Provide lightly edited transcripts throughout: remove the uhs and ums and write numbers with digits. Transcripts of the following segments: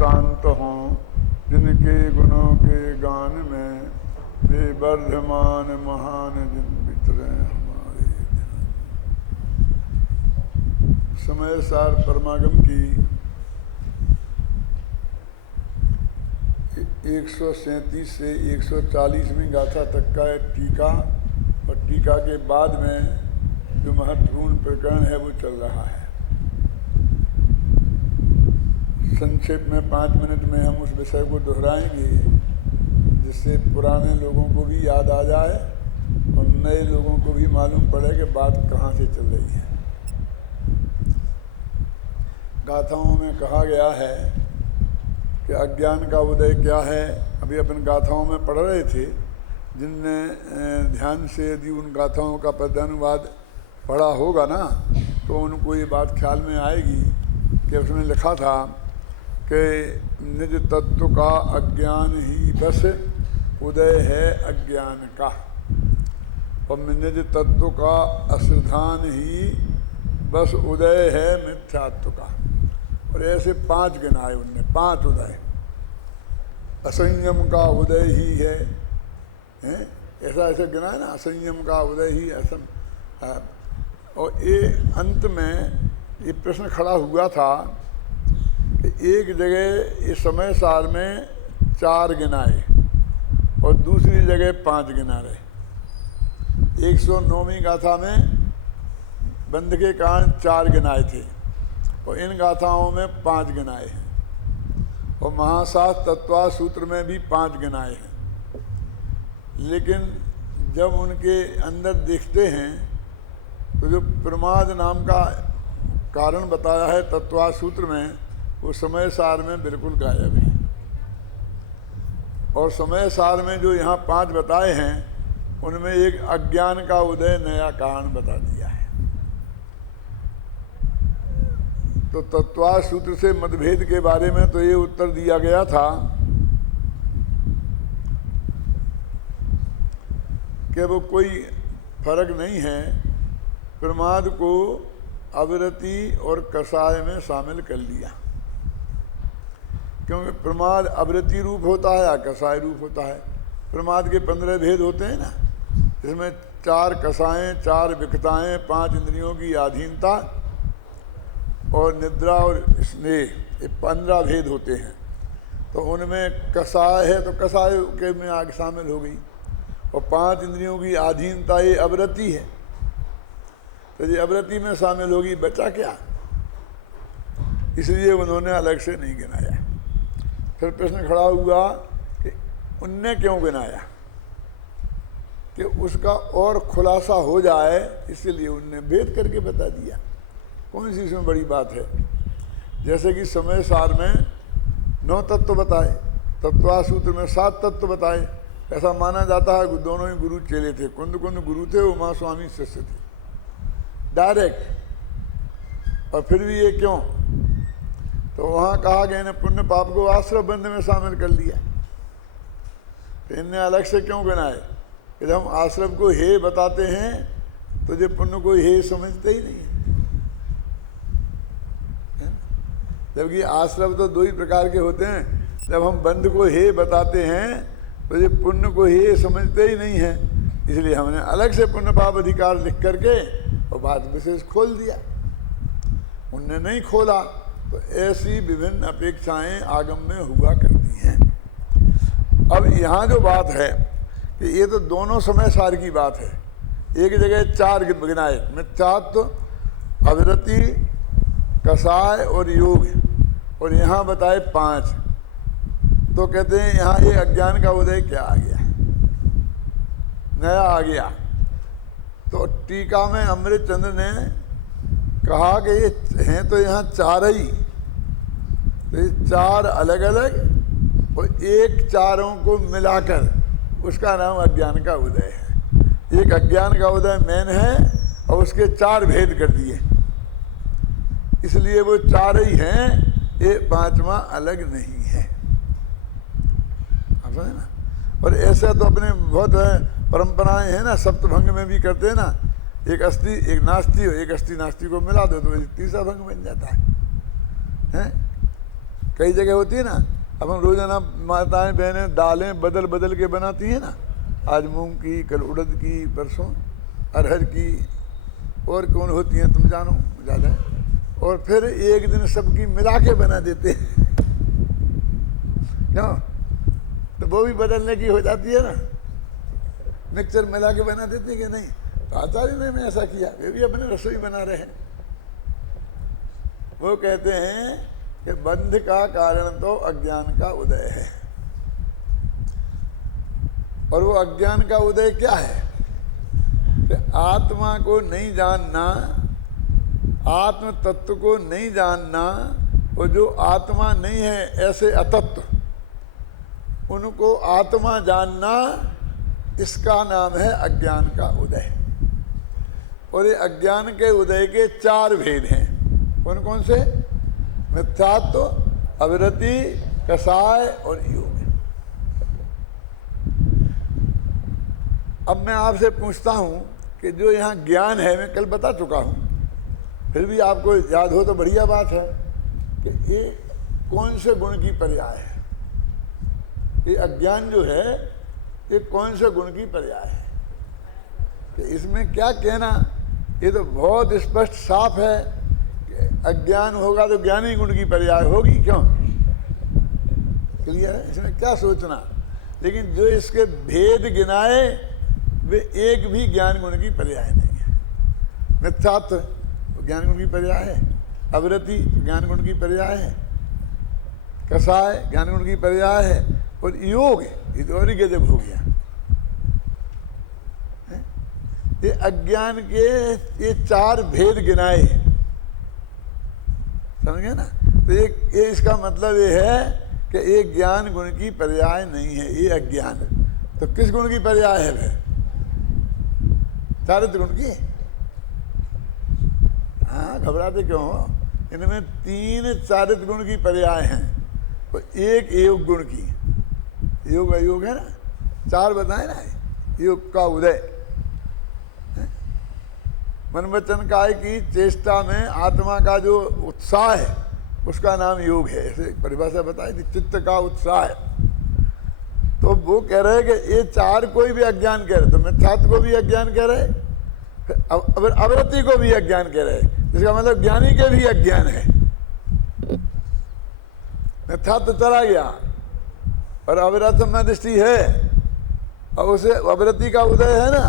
शांत हों, जिनके गुणों के गान में वे वर्धमान महान जिन वितरे हमारे ध्यान। समय सार परमागम की 137 से 140वीं गाथा तक का टीका और टीका के बाद में जो महत्वपूर्ण प्रकरण है वो चल रहा है। संक्षेप में 5 मिनट में हम उस विषय को दोहराएंगे जिससे पुराने लोगों को भी याद आ जाए और नए लोगों को भी मालूम पड़े कि बात कहाँ से चल रही है। गाथाओं में कहा गया है कि अज्ञान का उदय क्या है। अभी अपन गाथाओं में पढ़ रहे थे, जिनने ध्यान से यदि उन गाथाओं का पद्यानुवाद पढ़ा होगा ना तो उनको ये बात ख्याल में आएगी कि उसमें लिखा था कि निज तत्व का अज्ञान ही बस उदय है अज्ञान का, और निज तत्व का अश्रद्धान ही बस उदय है मिथ्यात्व का। और ऐसे 5 गिनाए उनने, 5 उदय। असंयम का उदय ही है, ऐसा ऐसे गिनाए ना, असंयम का उदय ही असम। और ये अंत में ये प्रश्न खड़ा हुआ था कि एक जगह इस समय सार में 4 गिनाए और दूसरी जगह 5 गिना रहे। 109वीं गाथा में बंध के कारण 4 गिनाए थे और इन गाथाओं में 5 गिनाए हैं, और महाशास्त्र तत्वा सूत्र में भी 5 गिनाए हैं। लेकिन जब उनके अंदर देखते हैं तो जो प्रमाद नाम का कारण बताया है तत्वा सूत्र में, वो समय सार में बिल्कुल गायब है। और समय सार में जो यहाँ 5 बताए हैं उनमें एक अज्ञान का उदय नया कारण बता दिया है। तो तत्वा सूत्र से मतभेद के बारे में तो ये उत्तर दिया गया था कि वो कोई फर्क नहीं है, प्रमाद को अविरति और कषाय में शामिल कर लिया, क्योंकि प्रमाद अविरति रूप होता है या कषाय रूप होता है। प्रमाद के 15 भेद होते हैं ना, इसमें 4 कषाएँ, 4 विकताएँ, 5 इंद्रियों की आधीनता और निद्रा और स्नेह, ये 15 भेद होते हैं। तो उनमें कषाय है तो कषाय के में आगे शामिल हो गई, और 5 इंद्रियों की आधीनता ये अवरति है, तो ये अवरति में शामिल होगी, बचा क्या? इसलिए उन्होंने अलग से नहीं गिनाया। फिर प्रश्न खड़ा हुआ कि उनने क्यों गिनाया, कि उसका और खुलासा हो जाए, इसलिए उनने भेद करके बता दिया। कौन सी इसमें बड़ी बात है? जैसे कि समय सार में 9 तत्व बताए, तत्वा सूत्र में 7 तत्व बताए। ऐसा माना जाता है कि दोनों ही गुरु चेले थे, कुंद गुरु थे, उमा स्वामी शिष्य थे डायरेक्ट। और फिर भी ये क्यों? तो वहाँ कहा गया ने पुण्य पाप को आश्रय बंध में शामिल कर लिया। तो इनने अलग से क्यों गिनाए? कि हम आश्रय को हे बताते हैं तो जो पुण्य को हे समझते ही नहीं है। जबकि आश्रय तो 2 ही प्रकार के होते हैं। जब हम बंध को हे बताते हैं तो ये पुण्य को हे समझते ही नहीं है, इसलिए हमने अलग से पुण्य पाप अधिकार लिख करके और बात विशेष खोल दिया। उनने नहीं खोला, तो ऐसी विभिन्न अपेक्षाएं आगम में हुआ करती हैं। अब यहाँ जो बात है कि ये तो दोनों समय सार की बात है। एक जगह 4 गिनाए, मिथ्यात्व, अविरति, कषाय और योग, और यहाँ बताए 5। तो कहते हैं यहाँ ये अज्ञान का उदय क्या आ गया, नया आ गया। तो टीका में अमृत चंद्र ने कहा कि ये हैं तो यहाँ 4 ही, तो ये 4 अलग अलग और एक चारों को मिलाकर उसका नाम अज्ञान का उदय है। एक अज्ञान का उदय मेन है और उसके 4 भेद कर दिए, इसलिए वो 4 ही हैं, ये 5वां अलग नहीं है। आप समझे ना? और ऐसा तो अपने बहुत परंपराएं हैं ना, सप्तभंग में भी करते हैं ना, एक अस्थि एक नास्ति, एक अस्थि नास्ति को मिला दो तो तीसरा भंग बन जाता है। कई जगह होती है ना, अपन रोजाना माताएं बहनें दालें बदल बदल के बनाती हैं ना, आज मूंग की, कल उड़द की, परसों अरहर की, और कौन होती हैं तुम जानो ज़्यादा, और फिर एक दिन सबकी मिला के बना देते हैं क्यों? तो वो भी बदलने की हो जाती है ना, मिक्सचर मिला के बना देते कि नहीं? तो आचार्य ने मैं ऐसा किया, वे भी अपने रसोई बना रहे हैं। वो कहते हैं कि बंध का कारण तो अज्ञान का उदय है, और वो अज्ञान का उदय क्या है कि आत्मा को नहीं जानना, आत्म तत्व को नहीं जानना, और जो आत्मा नहीं है ऐसे अतत्व उनको आत्मा जानना, इसका नाम है अज्ञान का उदय। और ये अज्ञान के उदय के 4 भेद हैं। कौन कौन से? मिथ्यात्व, अविरति, कसाय और योग। अब मैं आपसे पूछता हूं कि जो यहाँ ज्ञान है, मैं कल बता चुका हूं, फिर भी आपको याद हो तो बढ़िया बात है, कि ये कौन से गुण की पर्याय है? ये अज्ञान जो है ये कौन से गुण की पर्याय है? कि इसमें क्या कहना, ये तो बहुत स्पष्ट साफ है कि अज्ञान होगा तो ज्ञानी गुण की पर्याय होगी। क्यों? क्लियर है? इसमें क्या सोचना। लेकिन जो इसके भेद गिनाए वे एक भी ज्ञान गुण की पर्याय नहीं है। मिथ्यात्व तो ज्ञान गुण की पर्याय है, अविरति ज्ञान गुण की पर्याय है, कसाय ज्ञान गुण की पर्याय है, और योग ये तो और ही गजब हो गया। ये अज्ञान के ये 4 भेद गिनाए, समझ गए ना? तो ये इसका मतलब ये है कि ये ज्ञान गुण की पर्याय नहीं है, ये अज्ञान। तो किस गुण की पर्याय है फिर? चारित्र गुण की। हाँ, घबराते क्यों हो? इनमें 3 चारित्र गुण की पर्याय हैं और 1 योग गुण की। योग अयोग है ना, 4 बताए ना। योग का उदय, मन वचन काय की चेष्टा में आत्मा का जो उत्साह है उसका नाम योग है। ऐसे परिभाषा बताई थी, चित्त का उत्साह है। तो वो कह रहे हैं कि ये 4 कोई भी अज्ञान कह रहे, तो मिथ्यात्व को भी अज्ञान कह रहे, अविरति को भी अज्ञान कह रहे, जिसका मतलब ज्ञानी के भी अज्ञान है। मिथ्यात्व चला गया और अविरत में दृष्टि है, और उसे अविरति का उदय है ना,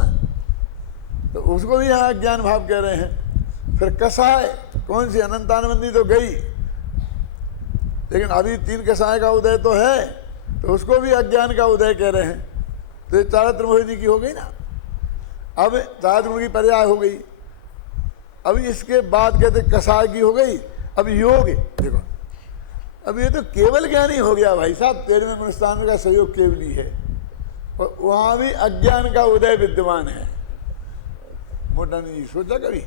तो उसको भी यहाँ अज्ञान भाव कह रहे हैं। फिर कसाय, कौन सी? अनंतानंदी तो गई, लेकिन अभी 3 कसाय का उदय तो है, तो उसको भी अज्ञान का उदय कह रहे हैं। तो ये चारित्र मोहिनी की हो गई ना। अब चारित्र की पर्याय हो गई। अभी इसके बाद कहते कसाय की हो गई। अब योग देखो, अब ये तो केवल ज्ञानी हो गया भाई साहब। 13वें मनुष्य का सहयोग केवली है, और वहां भी अज्ञान का उदय विद्यमान है। मोटा नहीं सोचा कभी?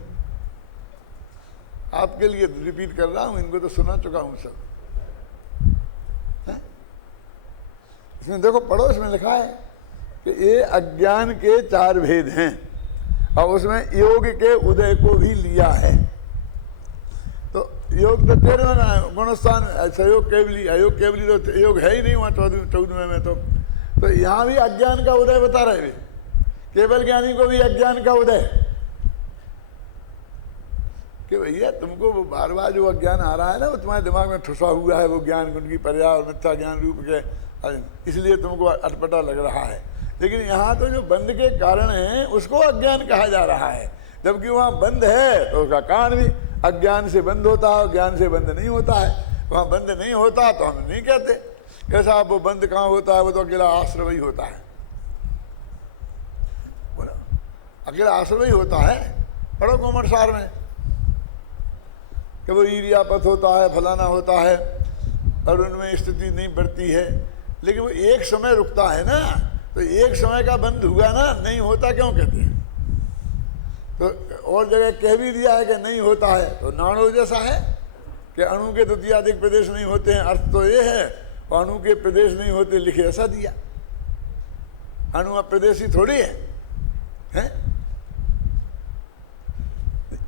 आपके लिए रिपीट कर रहा हूं, इनको तो सुना चुका हूं सब। इसमें देखो, पढ़ो, इसमें लिखा है कि ये अज्ञान के 4 भेद हैं, और उसमें योग के उदय को भी लिया है। तो योग तो 13वें गुणस्थान, सहयोग केवली, अयोग केवली तो योग है ही नहीं वहां 14वें में। तो यहां भी अज्ञान का उदय बता रहे, केवल ज्ञानी को भी अज्ञान का उदय, कि भैया तुमको वो बार बार जो अज्ञान आ रहा है ना, वो तुम्हारे दिमाग में ठुसा हुआ है, वो ज्ञान गुण की पर्याय और मिथ्या ज्ञान रूप के, इसलिए तुमको अटपटा लग रहा है। लेकिन यहाँ तो जो बंध के कारण है उसको अज्ञान कहा जा रहा है, जबकि वहाँ बंध है तो उसका कारण भी अज्ञान से बंद होता है, ज्ञान से बंद नहीं होता है। वहाँ बंद नहीं होता तो हम नहीं कहते। कैसा वो बंद कहाँ होता है? वो तो अकेला आश्रय ही होता है। बोला अकेला आश्रय ही होता है। पढ़ो कोमर सार में कि वो ईर्यापथ होता है, फलाना होता है, और उनमें स्थिति नहीं बढ़ती है। लेकिन वो एक समय रुकता है ना, तो एक समय का बंद हुआ ना, नहीं होता क्यों कहते हैं? तो और जगह कह भी दिया है कि नहीं होता है। तो नाणु जैसा है कि अणु के द्वितीयाधिक प्रदेश नहीं होते हैं, अर्थ तो ये है, और अणु के प्रदेश नहीं होते, लिखे ऐसा दिया। अणु अब प्रदेशी थोड़ी है?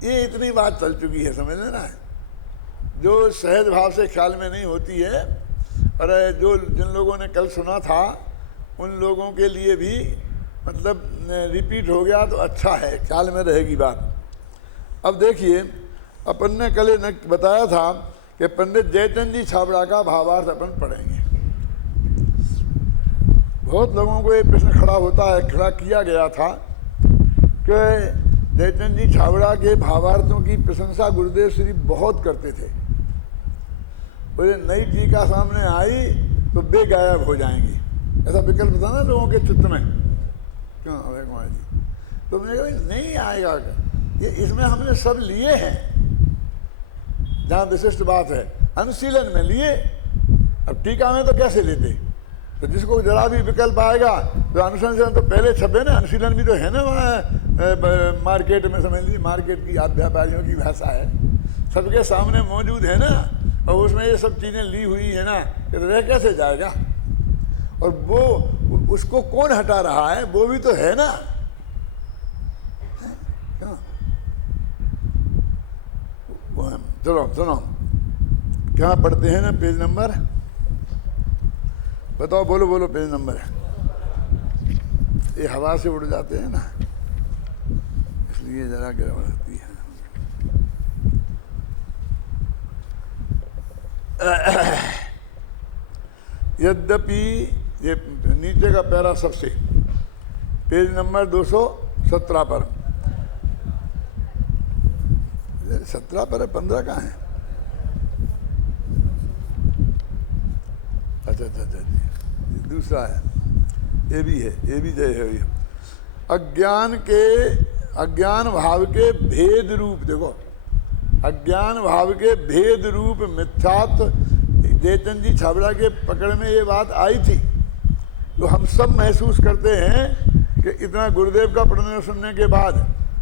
ये इतनी बात चल चुकी है, समझ लेना है। जो सहज भाव से ख्याल में नहीं होती है। और जो जिन लोगों ने कल सुना था उन लोगों के लिए भी मतलब रिपीट हो गया तो अच्छा है, ख्याल में रहेगी बात। अब देखिए, अपन ने कल बताया था कि पंडित जयचंद जी छाबड़ा का भावार्थ अपन पढ़ेंगे। बहुत लोगों को ये प्रश्न खड़ा किया गया था कि जयचंद जी छाबड़ा के भावार्थों की प्रशंसा गुरुदेव श्री बहुत करते थे। बोले नई टीका सामने आई तो बेगायब हो जाएंगी, ऐसा विकल्प था ना लोगों के चित्त में। क्यों अभय कुमार जी? तो मैंने कहा नहीं आएगा, ये इसमें हमने सब लिए हैं, जहाँ विशिष्ट बात है अनुशीलन में लिए, अब टीका में तो कैसे लेते? तो जिसको जरा भी विकल्प आएगा तो अनुशंसन तो पहले छपे ना, अनुशीलन भी तो है ना वहाँ मार्केट में, समझ लीजिए मार्केट की आप व्यापारियों की भाषा है, सबके सामने मौजूद है ना, और उसमें ये सब चीज़ें ली हुई है ना, तो रह कैसे जाएगा? और वो उसको कौन हटा रहा है? वो भी तो है ना। चलो सुनो, क्या पढ़ते हैं ना, पेज नंबर बताओ, बोलो बोलो, पेज नंबर। ये हवा से उड़ जाते हैं ना, इसलिए जरा गड़बड़ होती है। यद्यपि ये नीचे का पैरा सबसे, पेज नंबर 217 पर, 17 पर है, 15 कहाँ है? अच्छा अच्छा अच्छा, दूसरा है, ये भी है, ये भी जय है। अज्ञान भाव के भेद रूप, देखो अज्ञान भाव के भेद रूप मिथ्यात्व जयचंद जी छाबड़ा के पकड़ में ये बात आई थी। तो हम सब महसूस करते हैं कि इतना गुरुदेव का पढ़ने सुनने के बाद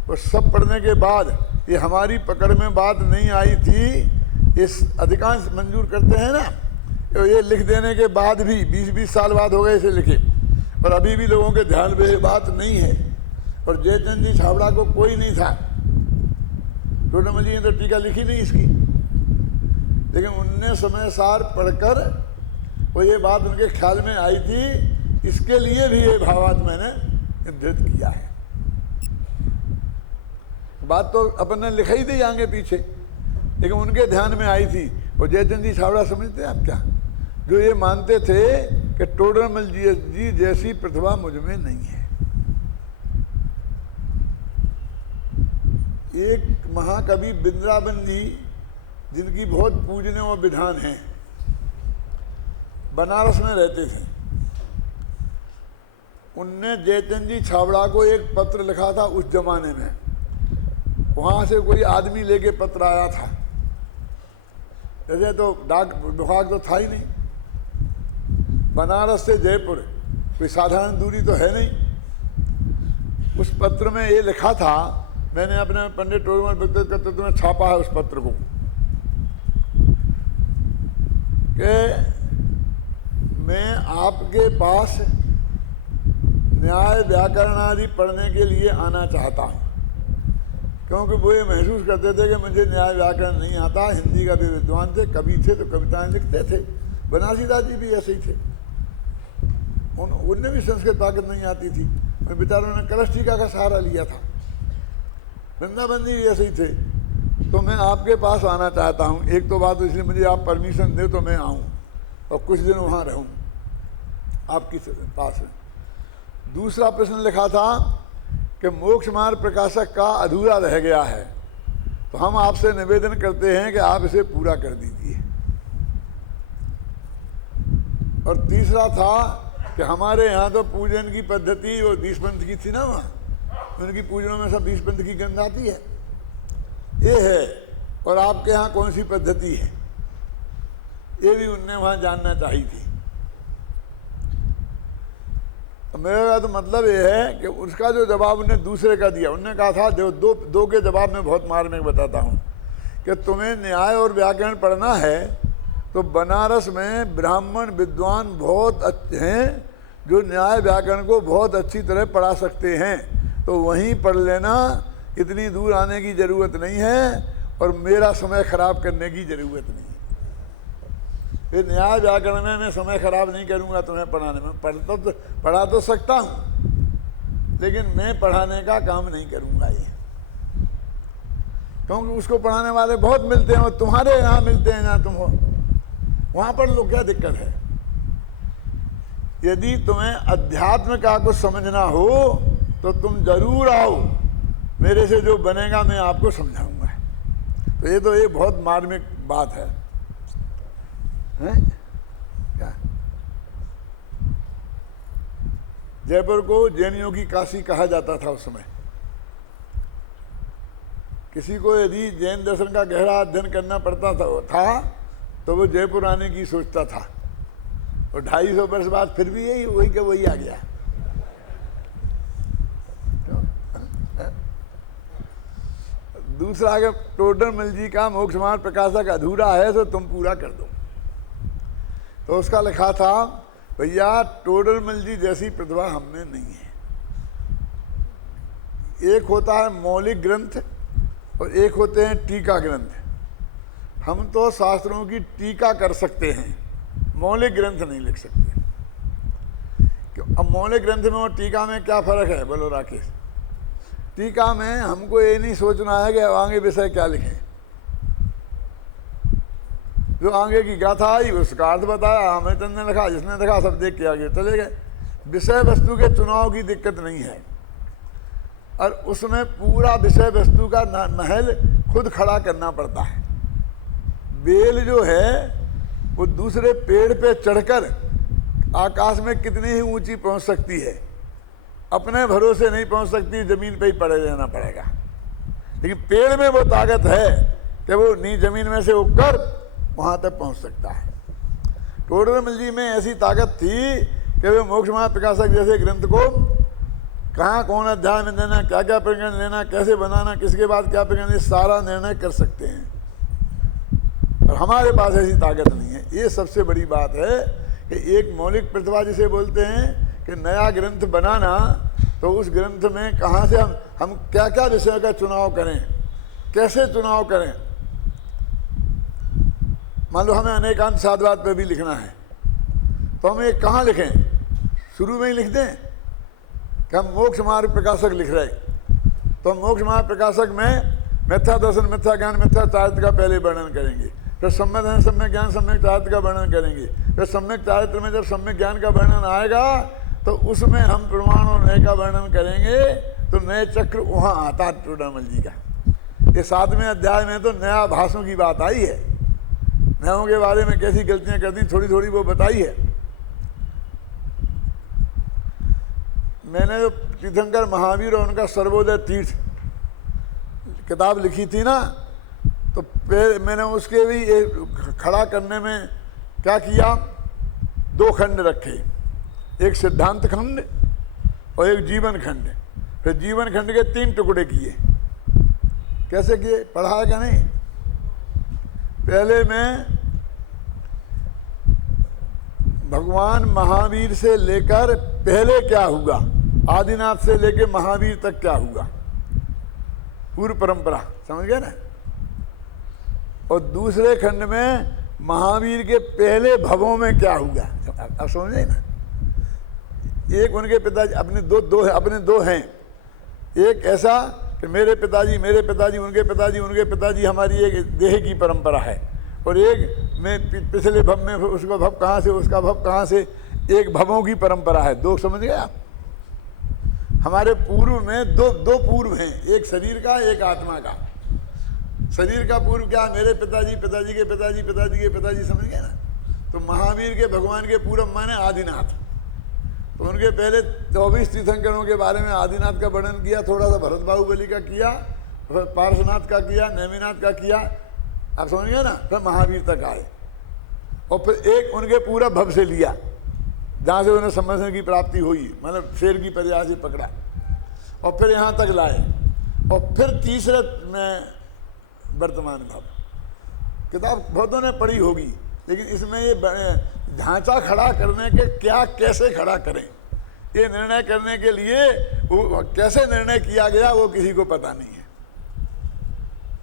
और सब पढ़ने के बाद ये हमारी पकड़ में बात नहीं आई थी, इस अधिकांश मंजूर करते हैं ना। तो ये लिख देने के बाद भी 20-20 साल बाद हो गए इसे लिखे, और अभी भी लोगों के ध्यान में ये बात नहीं है। और जयचंद जी छाबड़ा को कोई नहीं था, टोडरमल जी ने तो टीका लिखी नहीं इसकी, लेकिन उनने समय सार पढ़कर वो ये बात उनके ख्याल में आई थी, इसके लिए भी ये भावार्थ मैंने निर्धारित किया है। बात तो अपन ने लिखा ही थी आगे पीछे, लेकिन उनके ध्यान में आई थी। और जयचंद जी छाबड़ा समझते हैं आप क्या, जो ये मानते थे कि टोडरमल जी जैसी प्रतिभा मुझ में नहीं है। एक महाकवि बिंद्रावन जी, जिनकी बहुत पूजनीय और विधान है, बनारस में रहते थे। उनने जयचंद जी छाबड़ा को एक पत्र लिखा था उस जमाने में, वहाँ से कोई आदमी लेके पत्र आया था, जैसे तो डाक विभाग तो था ही नहीं, बनारस से जयपुर कोई साधारण दूरी तो है नहीं। उस पत्र में ये लिखा था, मैंने अपने पंडित टोडरमल व्यक्तित्व कर्तृत्व में छापा है उस पत्र को, कि मैं आपके पास न्याय व्याकरण आदि पढ़ने के लिए आना चाहता हूँ, क्योंकि वो ये महसूस करते थे कि मुझे न्याय व्याकरण नहीं आता। हिंदी का भी विद्वान थे, कवि थे, तो कविताएं लिखते थे। बनारसीदास जी भी ऐसे ही थे, उनने भी संस्कृत ताकत नहीं आती थी, बेचारों ने कलश टीका का सहारा लिया था। वृंदावन जी भी ऐसे ही थे। तो मैं आपके पास आना चाहता हूँ, एक तो बात इसलिए मुझे आप परमिशन दे तो मैं आऊँ और कुछ दिन वहाँ रहूँ आपकी पास। दूसरा प्रश्न लिखा था कि मोक्ष मार्ग प्रकाशक का अधूरा रह गया है, तो हम आपसे निवेदन करते हैं कि आप इसे पूरा कर दीजिए। और तीसरा था कि हमारे यहाँ तो पूजन की पद्धति वो 20 पंथ की थी ना, वहाँ उनकी पूजनों में सब 20 पंथ की गंध आती है, ये है। और आपके यहाँ कौन सी पद्धति है, ये भी उनने वहाँ जानना चाहिए थी। तो मेरा तो मतलब ये है कि उसका जो जवाब उन्हें दूसरे का दिया, उन्होंने कहा था दो के जवाब में बहुत मार्मिक बताता हूँ कि तुम्हें न्याय और व्याकरण पढ़ना है तो बनारस में ब्राह्मण विद्वान बहुत अच्छे हैं जो न्याय व्याकरण को बहुत अच्छी तरह पढ़ा सकते हैं, तो वहीं पढ़ लेना, इतनी दूर आने की ज़रूरत नहीं है। और मेरा समय खराब करने की जरूरत नहीं है। फिर न्याय व्याकरण में मैं समय खराब नहीं करूंगा तुम्हें पढ़ाने में। पढ़ा तो सकता हूं, लेकिन मैं पढ़ाने का काम नहीं करूंगा ये, क्योंकि उसको पढ़ाने वाले बहुत मिलते हैं और तुम्हारे यहाँ मिलते हैं जहाँ तुम हो, वहां पर लोग क्या दिक्कत है। यदि तुम्हें अध्यात्म का कुछ समझना हो तो तुम जरूर आओ, मेरे से जो बनेगा मैं आपको समझाऊंगा। तो ये तो एक बहुत मार्मिक बात है, हैं? क्या जयपुर को जैनियों की काशी कहा जाता था उस समय। किसी को यदि जैन दर्शन का गहरा अध्ययन करना पड़ता था तो वो जयपुर आने की सोचता था, और 250 वर्ष बाद फिर भी यही वही के वही आ गया। दूसरा, अगर टोडरमल जी का मोक्ष मार्ग प्रकाशक अधूरा है तो तुम पूरा कर दो। तो उसका लिखा था, भैया टोडरमल जी जैसी प्रतिभा हम में नहीं है। एक होता है मौलिक ग्रंथ और एक होते हैं टीका ग्रंथ। हम तो शास्त्रों की टीका कर सकते हैं, मौलिक ग्रंथ नहीं लिख सकते। क्यों? अब मौलिक ग्रंथ में और टीका में क्या फर्क है, बोलो राकेश? टीका में हमको ये नहीं सोचना है कि आगे विषय क्या लिखें, जो आगे की गाथा आई उसका अर्थ बताया, हमें चंद ने लिखा, जिसने लिखा सब देख के आगे चले गए। विषय वस्तु के चुनाव की दिक्कत नहीं है, और उसमें पूरा विषय वस्तु का महल खुद खड़ा करना पड़ता है। बेल जो है वो दूसरे पेड़ पे चढ़कर आकाश में कितनी ही ऊंची पहुंच सकती है, अपने भरोसे नहीं पहुंच सकती, जमीन पे ही पड़े रहना पड़ेगा। लेकिन पेड़ में वो ताकत है कि वो नी जमीन में से उठकर वहां तक पहुंच सकता है। टोडरमल जी में ऐसी ताकत थी कि वे मोक्ष मार्ग प्रकाशक जैसे ग्रंथ को कहाँ कौन अध्याय में देना, क्या क्या प्रकरण लेना, कैसे बनाना, किसके बाद क्या प्रकरण, सारा निर्णय कर सकते हैं। और हमारे पास ऐसी ताकत नहीं है। ये सबसे बड़ी बात है कि एक मौलिक प्रतिभा जिसे बोलते हैं कि नया ग्रंथ बनाना, तो उस ग्रंथ में कहाँ से हम क्या क्या विषय का चुनाव करें, कैसे चुनाव करें। मान लो हमें अनेकांत साधवाद पे भी लिखना है, तो हम एक कहाँ लिखें? शुरू में ही लिख दें कि हम मोक्ष मार्ग प्रकाशक लिख रहे, तो हम मोक्ष मार्ग प्रकाशक में मिथ्या दर्शन, मिथ्या ज्ञान, मिथ्या चारित्र का पहले वर्णन करेंगे, फिर सम्यक दर्शन, सम्यक ज्ञान, सम्यक चारित्र का वर्णन करेंगे, फिर सम्यक चारित्र में जब सम्यक ज्ञान का वर्णन आएगा तो उसमें हम प्रमाण और नए का वर्णन करेंगे। तो नए चक्र वहाँ आता है टोडरमल जी का। ये 7वें अध्याय में तो नया भाषों की बात आई है, नयों के बारे में कैसी गलतियां करती थोड़ी थोड़ी वो बताई है। मैंने जो तीर्थंकर महावीर और उनका सर्वोदय तीर्थ किताब लिखी थी ना, तो मैंने उसके भी खड़ा करने में क्या किया, 2 खंड रखे, एक सिद्धांत खंड और एक जीवन खंड। फिर जीवन खंड के 3 टुकड़े किए। कैसे किए, पढ़ा है क्या नहीं? पहले मैं भगवान महावीर से लेकर पहले क्या हुआ, आदिनाथ से लेकर महावीर तक क्या हुआ, पूर्व परंपरा, समझ गए ना। और दूसरे खंड में महावीर के पहले भवों में क्या हुआ, अब समझे ना। एक उनके पिताजी, अपने दो हैं। एक ऐसा कि मेरे पिताजी, उनके पिताजी, हमारी एक देह की परंपरा है। और एक में पिछले भव में उसका भव कहाँ से, उसका भव कहाँ से, एक भवों की परंपरा है। 2 समझ गए आप। हमारे पूर्व में दो पूर्व हैं, एक शरीर का, एक आत्मा का। शरीर का पूर्व क्या, मेरे पिताजी, पिताजी के पिताजी, पिताजी के पिताजी, समझ गए ना। तो महावीर के भगवान के पूर्व माने आदिनाथ। तो उनके पहले 24 तीर्थंकरों के बारे में आदिनाथ का वर्णन किया, थोड़ा सा भरत बाहुबली का किया, फिर पार्श्वनाथ का किया, नेमिनाथ का किया, आप समझ गए ना। फिर महावीर तक आए और फिर एक उनके पूरा भव से लिया जहाँ से उन्हें समझने की प्राप्ति हुई, मतलब शेर की पर्याय से पकड़ा, और फिर यहाँ तक लाए। और फिर तीसरे में वर्तमान भाव। किताब बहुतों ने पढ़ी होगी, लेकिन इसमें ये ढांचा खड़ा करने के क्या, कैसे खड़ा करें, ये निर्णय करने के लिए वो कैसे निर्णय किया गया वो किसी को पता नहीं है।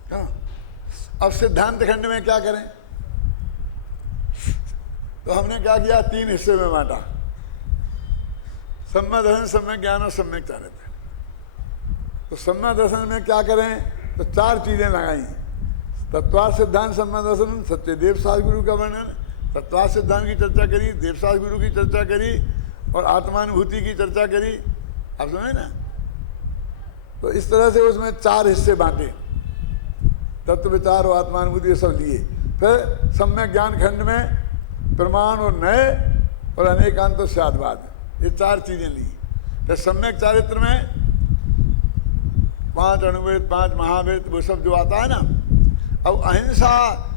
क्या अब सिद्धांत खंड में क्या करें? तो हमने क्या किया, 3 हिस्से में बांटा, सम्यक दर्शन, सम्यक ज्ञान और सम्यक चारित्र। तो सम्यक दर्शन में क्या करें, तो 4 चीजें लगाई, तत्वार्थ सिद्धांत सम्यक दर्शन, सत्यदेव सास गुरु का वर्णन, तत्वार्थ सिद्धांत की चर्चा करी, देवसास गुरु की चर्चा करी और आत्मानुभूति की चर्चा करी। आप समझे ना? तो इस तरह से उसमें 4 हिस्से बांटे, तत्व विचार और आत्मानुभूति ये सब लिए। फिर सम्यक ज्ञान खंड में प्रमाण और नए और अनेकांत और शादवाद, ये 4 चीजें ली। फिर सम्यक चारित्र में 5 अणुवृत्त, 5 महावृत्त, वो सब जो आता है ना। अब अहिंसा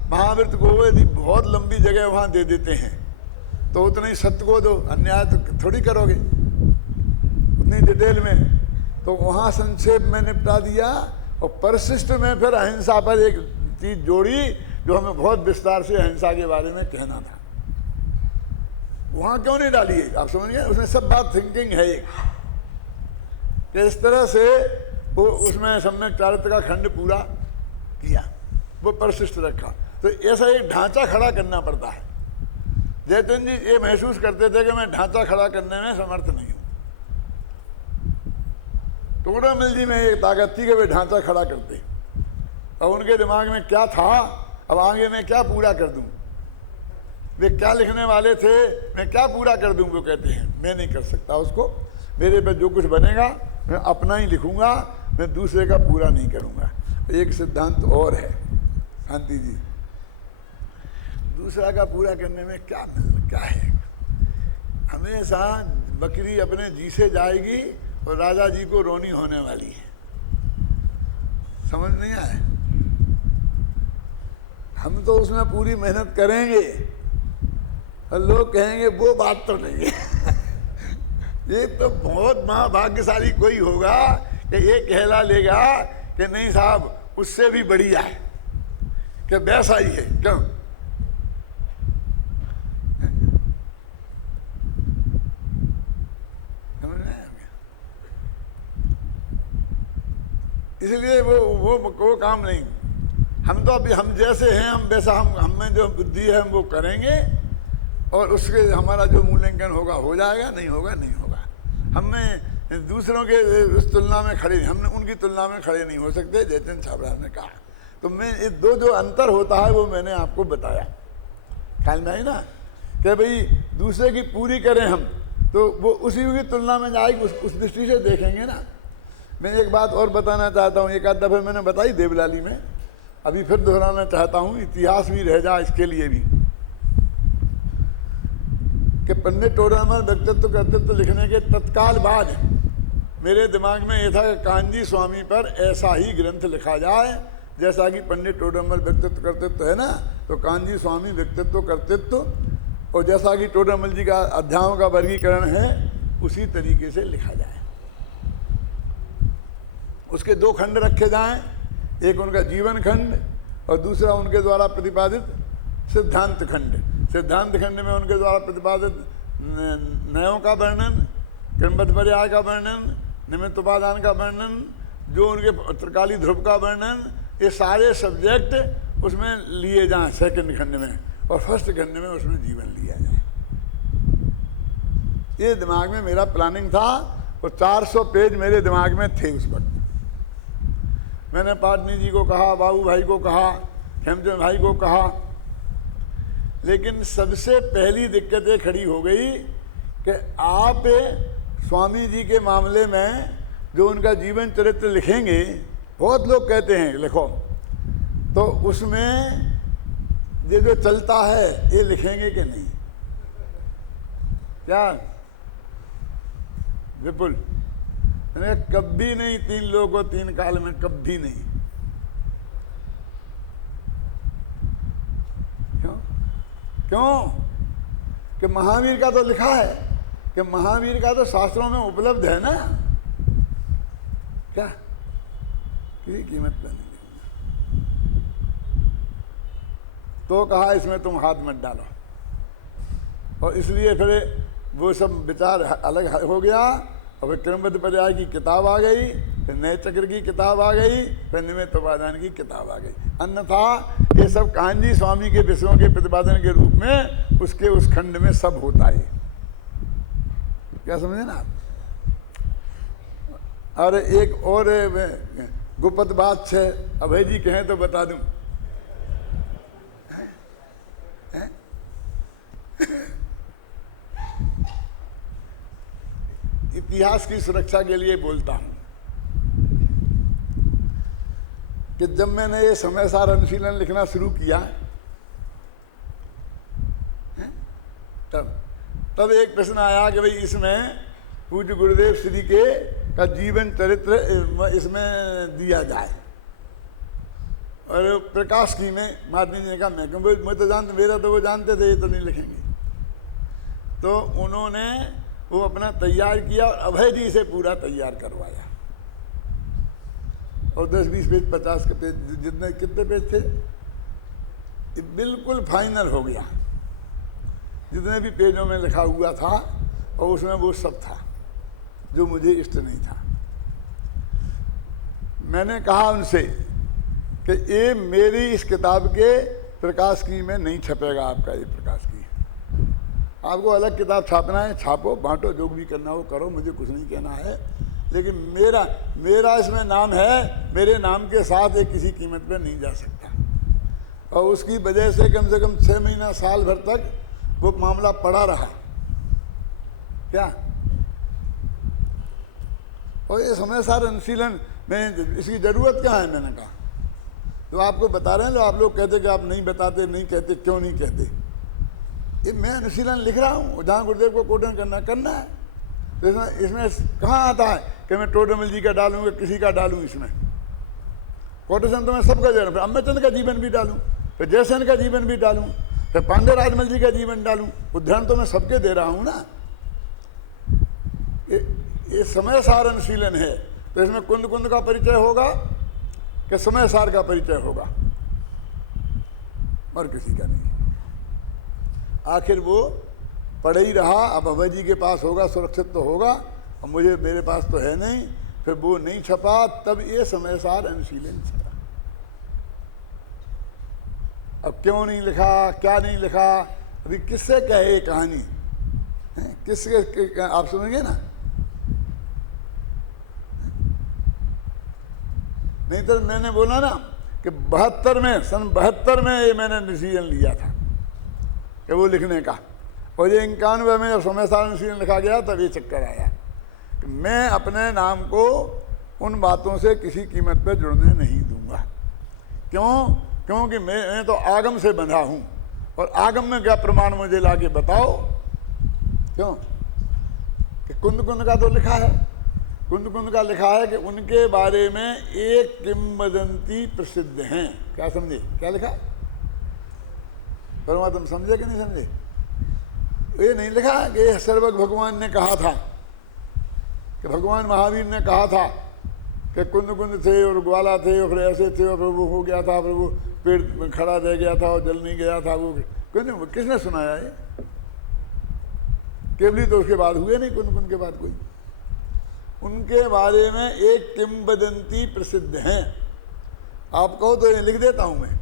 महावृत्त को यदि बहुत लंबी जगह वहां दे देते हैं तो उतना ही सत्य को दो, अन्याय तो थोड़ी करोगे उतनी डिटेल में। तो वहां संक्षेप में निपटा दिया और परिशिष्ट में फिर अहिंसा पर एक चीज जोड़ी जो हमें बहुत विस्तार से अहिंसा के बारे में कहना था। वहां क्यों नहीं डाली है, आप समझ गए? उसमें सब बात थिंकिंग है एक कि इस तरह से वो उसमें सम्यक चारित्र का खंड पूरा किया, वो परिशिष्ट रखा। तो ऐसा एक ढांचा खड़ा करना पड़ता है। जयचंद जी ये महसूस करते थे कि मैं ढांचा खड़ा करने में समर्थ नहीं हूं। टोडामल जी में एक ताकत थी कि वे ढांचा खड़ा करते, और उनके दिमाग में क्या था, अब आगे मैं क्या पूरा कर दूं, वे क्या लिखने वाले थे, मैं क्या पूरा कर दूं। वो कहते हैं मैं नहीं कर सकता उसको, मेरे पे जो कुछ बनेगा मैं अपना ही लिखूंगा, मैं दूसरे का पूरा नहीं करूंगा। एक सिद्धांत और है शांति जी, दूसरा का पूरा करने में क्या है। हमेशा बकरी अपने जी से जाएगी और राजा जी को रोनी होने वाली है। समझ नहीं आए? हम तो उसमें पूरी मेहनत करेंगे और लोग कहेंगे वो बात तो नहीं है। ये तो बहुत महाभाग्यशाली कोई होगा कि ये कहला लेगा कि नहीं साहब उससे भी बढ़िया है, कि वैसा ही है। क्यों? इसलिए वो काम नहीं। हम तो अभी हम जैसे हैं हम वैसा, हम में जो बुद्धि है हम वो करेंगे और उसके हमारा जो मूल्यांकन होगा हो जाएगा, नहीं होगा नहीं होगा। हमें दूसरों के उस तुलना में खड़े, हम उनकी तुलना में खड़े नहीं हो सकते, जयचंद छाबड़ा ने कहा। तो मैं ये दो जो अंतर होता है वो मैंने आपको बताया, ख्याल में आई ना, कि भाई दूसरे की पूरी करें हम तो वो उसी की तुलना में जाएगी, उस दृष्टि से देखेंगे ना। मैं एक बात और बताना चाहता हूँ, एक आध दफे मैंने बताई देवलाली में, अभी फिर दोहराना चाहता हूँ, इतिहास भी रह जाए इसके लिए भी, कि पंडित टोडामल व्यक्तित्व कर्तृत्व लिखने के तत्काल बाद मेरे दिमाग में यह था कि कांजी स्वामी पर ऐसा ही ग्रंथ लिखा जाए जैसा कि पंडित टोडामल व्यक्तित्व कर्तृत्व है ना, तो कांजी स्वामी व्यक्तित्व कर्तृत्व, और जैसा कि टोडामल जी का अध्यायों का वर्गीकरण है उसी तरीके से लिखा जाए। उसके 2 खंड रखे जाएं, एक उनका जीवन खंड और दूसरा उनके द्वारा प्रतिपादित सिद्धांत खंड। सिद्धांत खंड में उनके द्वारा प्रतिपादित नयों का वर्णन, क्रमबद्ध पर्याय का वर्णन, निमित्त उपादान का वर्णन, जो उनके त्रिकाली ध्रुव का वर्णन, ये सारे सब्जेक्ट उसमें लिए जाएं सेकंड खंड में, और फर्स्ट खंड में उसमें जीवन लिया जाए। ये दिमाग में मेरा प्लानिंग था, और 400 पेज मेरे दिमाग में थे उस वक्त। मैंने पाटनी जी को कहा, बाबू भाई को कहा, हेमचंद भाई को कहा, लेकिन सबसे पहली दिक्कत ये खड़ी हो गई कि आप स्वामी जी के मामले में जो उनका जीवन चरित्र लिखेंगे, बहुत लोग कहते हैं लिखो, तो उसमें ये जो चलता है ये लिखेंगे कि नहीं? क्या विपुल? कभी नहीं, 3 लोगों 3 काल में कभी नहीं। क्यों? कि महावीर का तो लिखा है, कि महावीर का तो शास्त्रों में उपलब्ध है ना, क्या किसी कीमत पर नहीं लिखूंगा। तो कहा इसमें तुम हाथ मत डालो, और इसलिए फिर वो सब विचार अलग हो गया, और फिर क्रमबद्ध पर्याय की किताब आ गई, फिर नए चक्र की किताब आ गई, फिर निमित्त उपादान की किताब आ गई। अन्यथा ये सब कान्जी स्वामी के विषयों के प्रतिपादन के रूप में उसके उस खंड में सब होता है। क्या समझे ना आप? और एक और गुप्त बात है, अभय जी कहें तो बता दूं। इतिहास की सुरक्षा के लिए बोलता हूं कि जब मैंने ये समय सार अनुशीलन लिखना शुरू किया तब एक प्रश्न आया कि भाई इसमें पूज्य गुरुदेव श्री के का जीवन चरित्र इसमें दिया जाए। और प्रकाश की में महात्मा जी ने कहा मैं तो जानते, मेरा तो वो जानते थे, ये तो नहीं लिखेंगे। तो उन्होंने वो अपना तैयार किया और अभय जी से पूरा तैयार करवाया। और 10-20 पेज 50 के पेज जितने कितने पेज थे, ये बिल्कुल फाइनल हो गया। जितने भी पेजों में लिखा हुआ था और उसमें वो सब था जो मुझे इष्ट नहीं था। मैंने कहा उनसे कि ये मेरी इस किताब के प्रकाश की में नहीं छपेगा। आपका ये प्रकाश की, आपको अलग किताब छापना है छापो, बांटो, जो भी करना हो करो, मुझे कुछ नहीं कहना है। लेकिन मेरा इसमें नाम है, मेरे नाम के साथ ये किसी कीमत पे नहीं जा सकता। और उसकी वजह से कम 6 महीना साल भर तक वो मामला पड़ा रहा। क्या? और ये समय सार अनुशीलन में इसकी जरूरत क्या है? मैंने कहा तो आपको बता रहे हैं। जो आप लोग कहते कि आप नहीं बताते, नहीं कहते, क्यों नहीं कहते? ये मैं अनुशीलन लिख रहा हूँ, जहाँ गुरुदेव को कोटन करना है। तो इसमें कहाँ आता है कि मैं टोडरमल जी का डालूंगा, किसी का डालूँ? इसमें कोटेशन तो मैं सबका दे रहा हूँ। फिर अम्बेचंद का जीवन भी डालूँ, फिर जयसेन का जीवन भी डालूँ, फिर पांडे राजमल जी का जीवन डालूँ। उदाहरण तो मैं सबके दे रहा हूँ ना। ये समय सार अनुशीलन है। तो इसमें कुंद कुंद का परिचय होगा कि समय सार का परिचय होगा, और किसी का नहीं। आखिर वो पढ़ ही रहा। अब अभय जी के पास होगा, सुरक्षित तो होगा, और मेरे पास तो है नहीं। फिर वो नहीं छपा, तब ये समय सार अनुशीलन छपा। अब क्यों नहीं लिखा, क्या नहीं लिखा, अभी किससे कहे ये कहानी? किसके आप सुनेंगे ना? नहीं तो मैंने बोला ना कि 72 में, सन 72 में ये मैंने डिसीजन लिया था कि वो लिखने का। और ये 91 में जब समय सार अनुशीलन लिखा गया तब ये चक्कर आया कि मैं अपने नाम को उन बातों से किसी कीमत पे जुड़ने नहीं दूंगा। क्यों? क्योंकि मैं तो आगम से बंधा हूँ, और आगम में क्या प्रमाण मुझे लाके बताओ। क्यों? कि कुंद कुंद का तो लिखा है, कुंद कुंद का लिखा है कि उनके बारे में एक किंवदंती प्रसिद्ध हैं। क्या समझे? क्या लिखा? परमात्मा समझे कि नहीं समझे? ये नहीं लिखा कि सर्वज्ञ भगवान ने कहा था, कि भगवान महावीर ने कहा था कि कुंद कुंद थे और ग्वाला थे और फिर ऐसे थे और फिर वो हो गया था, फिर वो पेड़ में खड़ा रह गया था और जल नहीं गया था। वो किसने सुनाया? ये केवली तो उसके बाद हुए नहीं, कुंद कुंद के बाद कोई। उनके बारे में एक किंवदंती प्रसिद्ध हैं। आप कहो तो ये लिख देता हूं मैं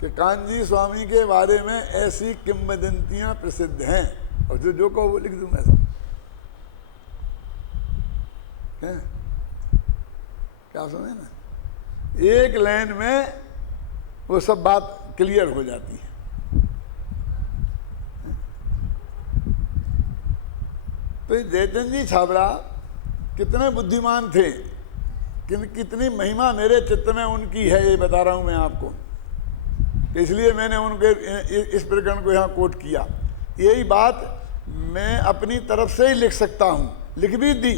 कि कान्जी स्वामी के बारे में ऐसी किंवदंतियां प्रसिद्ध हैं, और जो कहो वो लिख दूंगा सब। क्या सुने ना? एक लाइन में वो सब बात क्लियर हो जाती है। तो ये जयचंद जी छाबड़ा कितने बुद्धिमान थे, कितनी महिमा मेरे चित्त में उनकी है, ये बता रहा हूं मैं आपको। इसलिए मैंने उनके इस प्रकरण को यहाँ कोट किया। यही बात मैं अपनी तरफ से ही लिख सकता हूँ, लिख भी दी,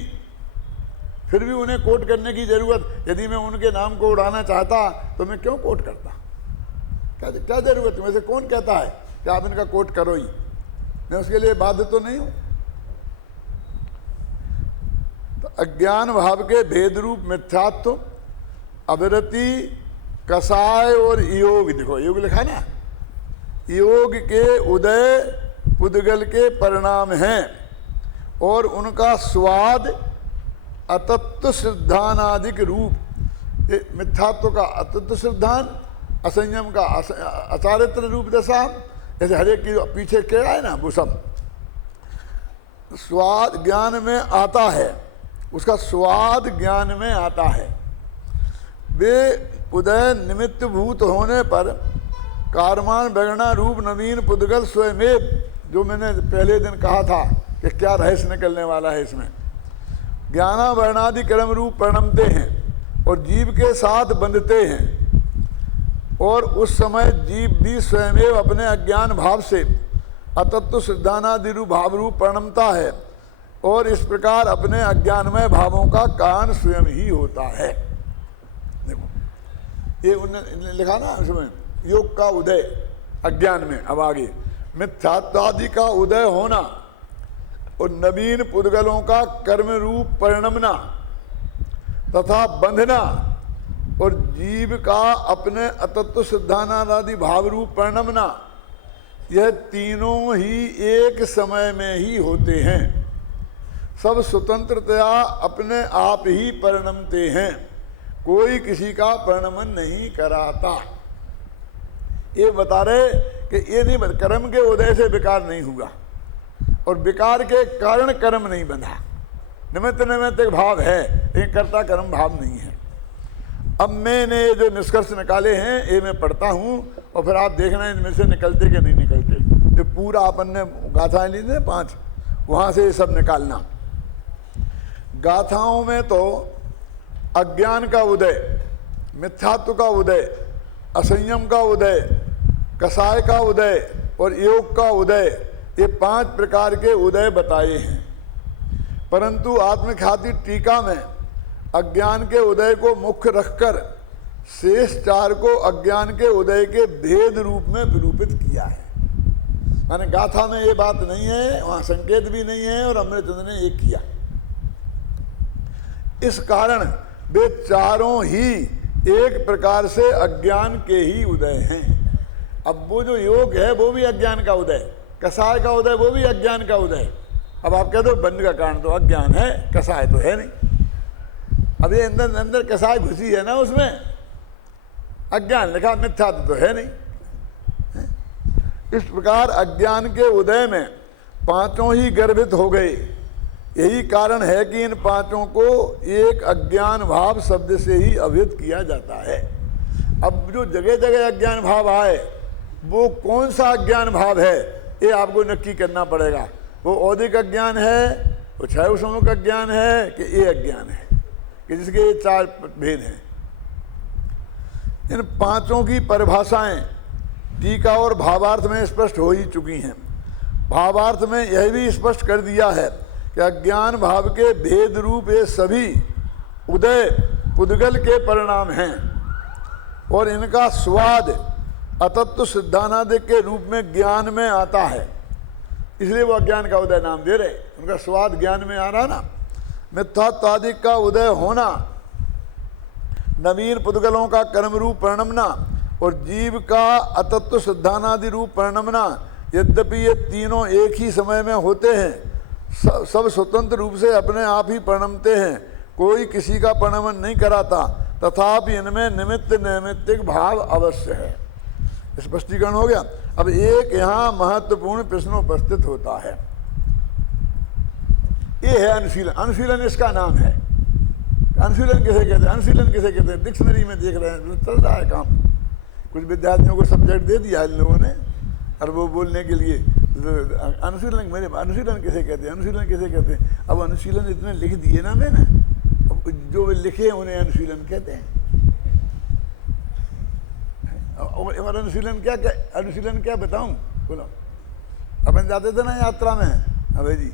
फिर भी उन्हें कोट करने की जरूरत, यदि मैं उनके नाम को उड़ाना चाहता तो मैं क्यों कोट करता? क्या जरूरत है? वैसे कौन कहता है कि आप इनका कोट करो ही? मैं उसके लिए बाध्य तो नहीं हूं। तो अज्ञान भाव के भेद रूप मिथ्यात्व, अविरति, कसाय और योग, देखो योग लिखा ना, योग के उदय पुद्गल के परिणाम हैं और उनका स्वाद अतत्व सिद्धानादिक रूप, ये मिथ्यात्व का अतत्व सिद्धान, असंयम का अचारित्र रूप दशा, जैसे हरेक की पीछे क्या है ना, वो सब स्वाद ज्ञान में आता है, उसका स्वाद ज्ञान में आता है। वे उदय निमित्त भूत होने पर कारमान बगणा रूप नवीन पुद्गल स्वयमेव, जो मैंने पहले दिन कहा था कि क्या रहस्य निकलने वाला है इसमें, ज्ञाना वर्णादि कर्म रूप परिणमते हैं और जीव के साथ बंधते हैं, और उस समय जीव भी स्वयमेव अपने अज्ञान भाव से अतत्व सिद्धानादि रूप भाव रूप परिणमता है, और इस प्रकार अपने अज्ञानमय भावों का कारण स्वयं ही होता है। देखो ये उन्होंने लिखा ना उसमें, योग का उदय अज्ञान में, अब आगे मिथ्यात्वादि का उदय होना और नवीन पुद्गलों का कर्म रूप परिणमना तथा बंधना और जीव का अपने अतत्व सिद्धानादि भाव रूप परिणमना, यह तीनों ही एक समय में ही होते हैं। सब स्वतंत्रतया अपने आप ही परिणमते हैं, कोई किसी का परिणमन नहीं कराता। ये बता रहे कि ये नहीं, कर्म के उदय से विकार नहीं हुआ और विकार के कारण कर्म नहीं बंधा। निमित्त निमित्त भाव है लेकिन कर्ता कर्म भाव नहीं है। अब मैंने जो निष्कर्ष निकाले हैं ये मैं पढ़ता हूँ और फिर आप देखना इनमें से निकलते कि नहीं निकलते। जो पूरा अपन ने गाथाएं ली थी 5, वहाँ से ये सब निकालना। गाथाओं में तो अज्ञान का उदय, मिथ्यात्व का उदय, असंयम का उदय, कसाय का उदय और योग का उदय, ये 5 प्रकार के उदय बताए हैं। परंतु आत्मख्याति टीका में अज्ञान के उदय को मुख्य रखकर शेष 4 को अज्ञान के उदय के भेद रूप में विरूपित किया है। माने गाथा में ये बात नहीं है, वहाँ संकेत भी नहीं है और अमृतचंद्र ने एक किया। इस कारण वे चारों ही एक प्रकार से अज्ञान के ही उदय हैं। अब वो जो योग है वो भी अज्ञान का उदय, कसाय का उदय वो भी अज्ञान का उदय। अब आप कहते हो बंध का कारण तो अज्ञान है, कसाय तो है नहीं। अब ये अंदर अंदर कसाय घुसी है ना, उसमें अज्ञान लिखा, मिथ्यात्व तो है नहीं। इस प्रकार अज्ञान के उदय में 5 ही गर्भित हो गए। यही कारण है कि इन 5 को एक अज्ञान भाव शब्द से ही अभिहित किया जाता है। अब जो जगह जगह अज्ञान भाव आए वो कौन सा अज्ञान भाव है ये आपको नक्की करना पड़ेगा। वो औदिक अज्ञान है, वो क्षय सम्मुख अज्ञान है कि ये अज्ञान है, कि जिसके ये 4 भेद हैं। इन 5 की परिभाषाएं टीका और भावार्थ में स्पष्ट हो ही चुकी हैं। भावार्थ में यह भी स्पष्ट कर दिया है कि अज्ञान भाव के भेद रूप ये सभी उदय पुद्गल के परिणाम हैं और इनका स्वाद अतत्व सिद्धानादि के रूप में ज्ञान में आता है, इसलिए वो अज्ञान का उदय नाम दे रहे। उनका स्वाद ज्ञान में आ रहा ना। मिथ्यात्वादि का उदय होना, नवीन पुद्गलों का कर्म रूप परिणमना और जीव का अतत्व सिद्धानादि रूप परिणमना, यद्यपि ये तीनों एक ही समय में होते हैं, सब स्वतंत्र रूप से अपने आप ही परिणमते हैं, कोई किसी का परिणमन नहीं कराता, तथापि इनमें निमित्त नैमित्तिक भाव अवश्य है। स्पष्टीकरण हो गया। अब एक यहाँ महत्वपूर्ण प्रश्न उपस्थित होता है, ये है अनुशीलन। अनुशीलन इसका नाम है। अनुशीलन किसे कहते हैं? अनुशीलन किसे कहते हैं? डिक्शनरी में देख रहे हैं, चल रहा है काम। कुछ विद्यार्थियों को सब्जेक्ट दे दिया इन लोगों ने और वो बोलने के लिए अनुशीलन, मेरे अनुशीलन किसे कहते हैं, अनुशीलन किसे कहते हैं। अब अनुशीलन इतने लिख दिए ना मैंने, अब जो लिखे उन्हें अनुशीलन कहते हैं। और अनुशीलन क्या क्या, अनुशीलन क्या बताऊं? बोलो। अपन जाते थे ना यात्रा में अभय जी,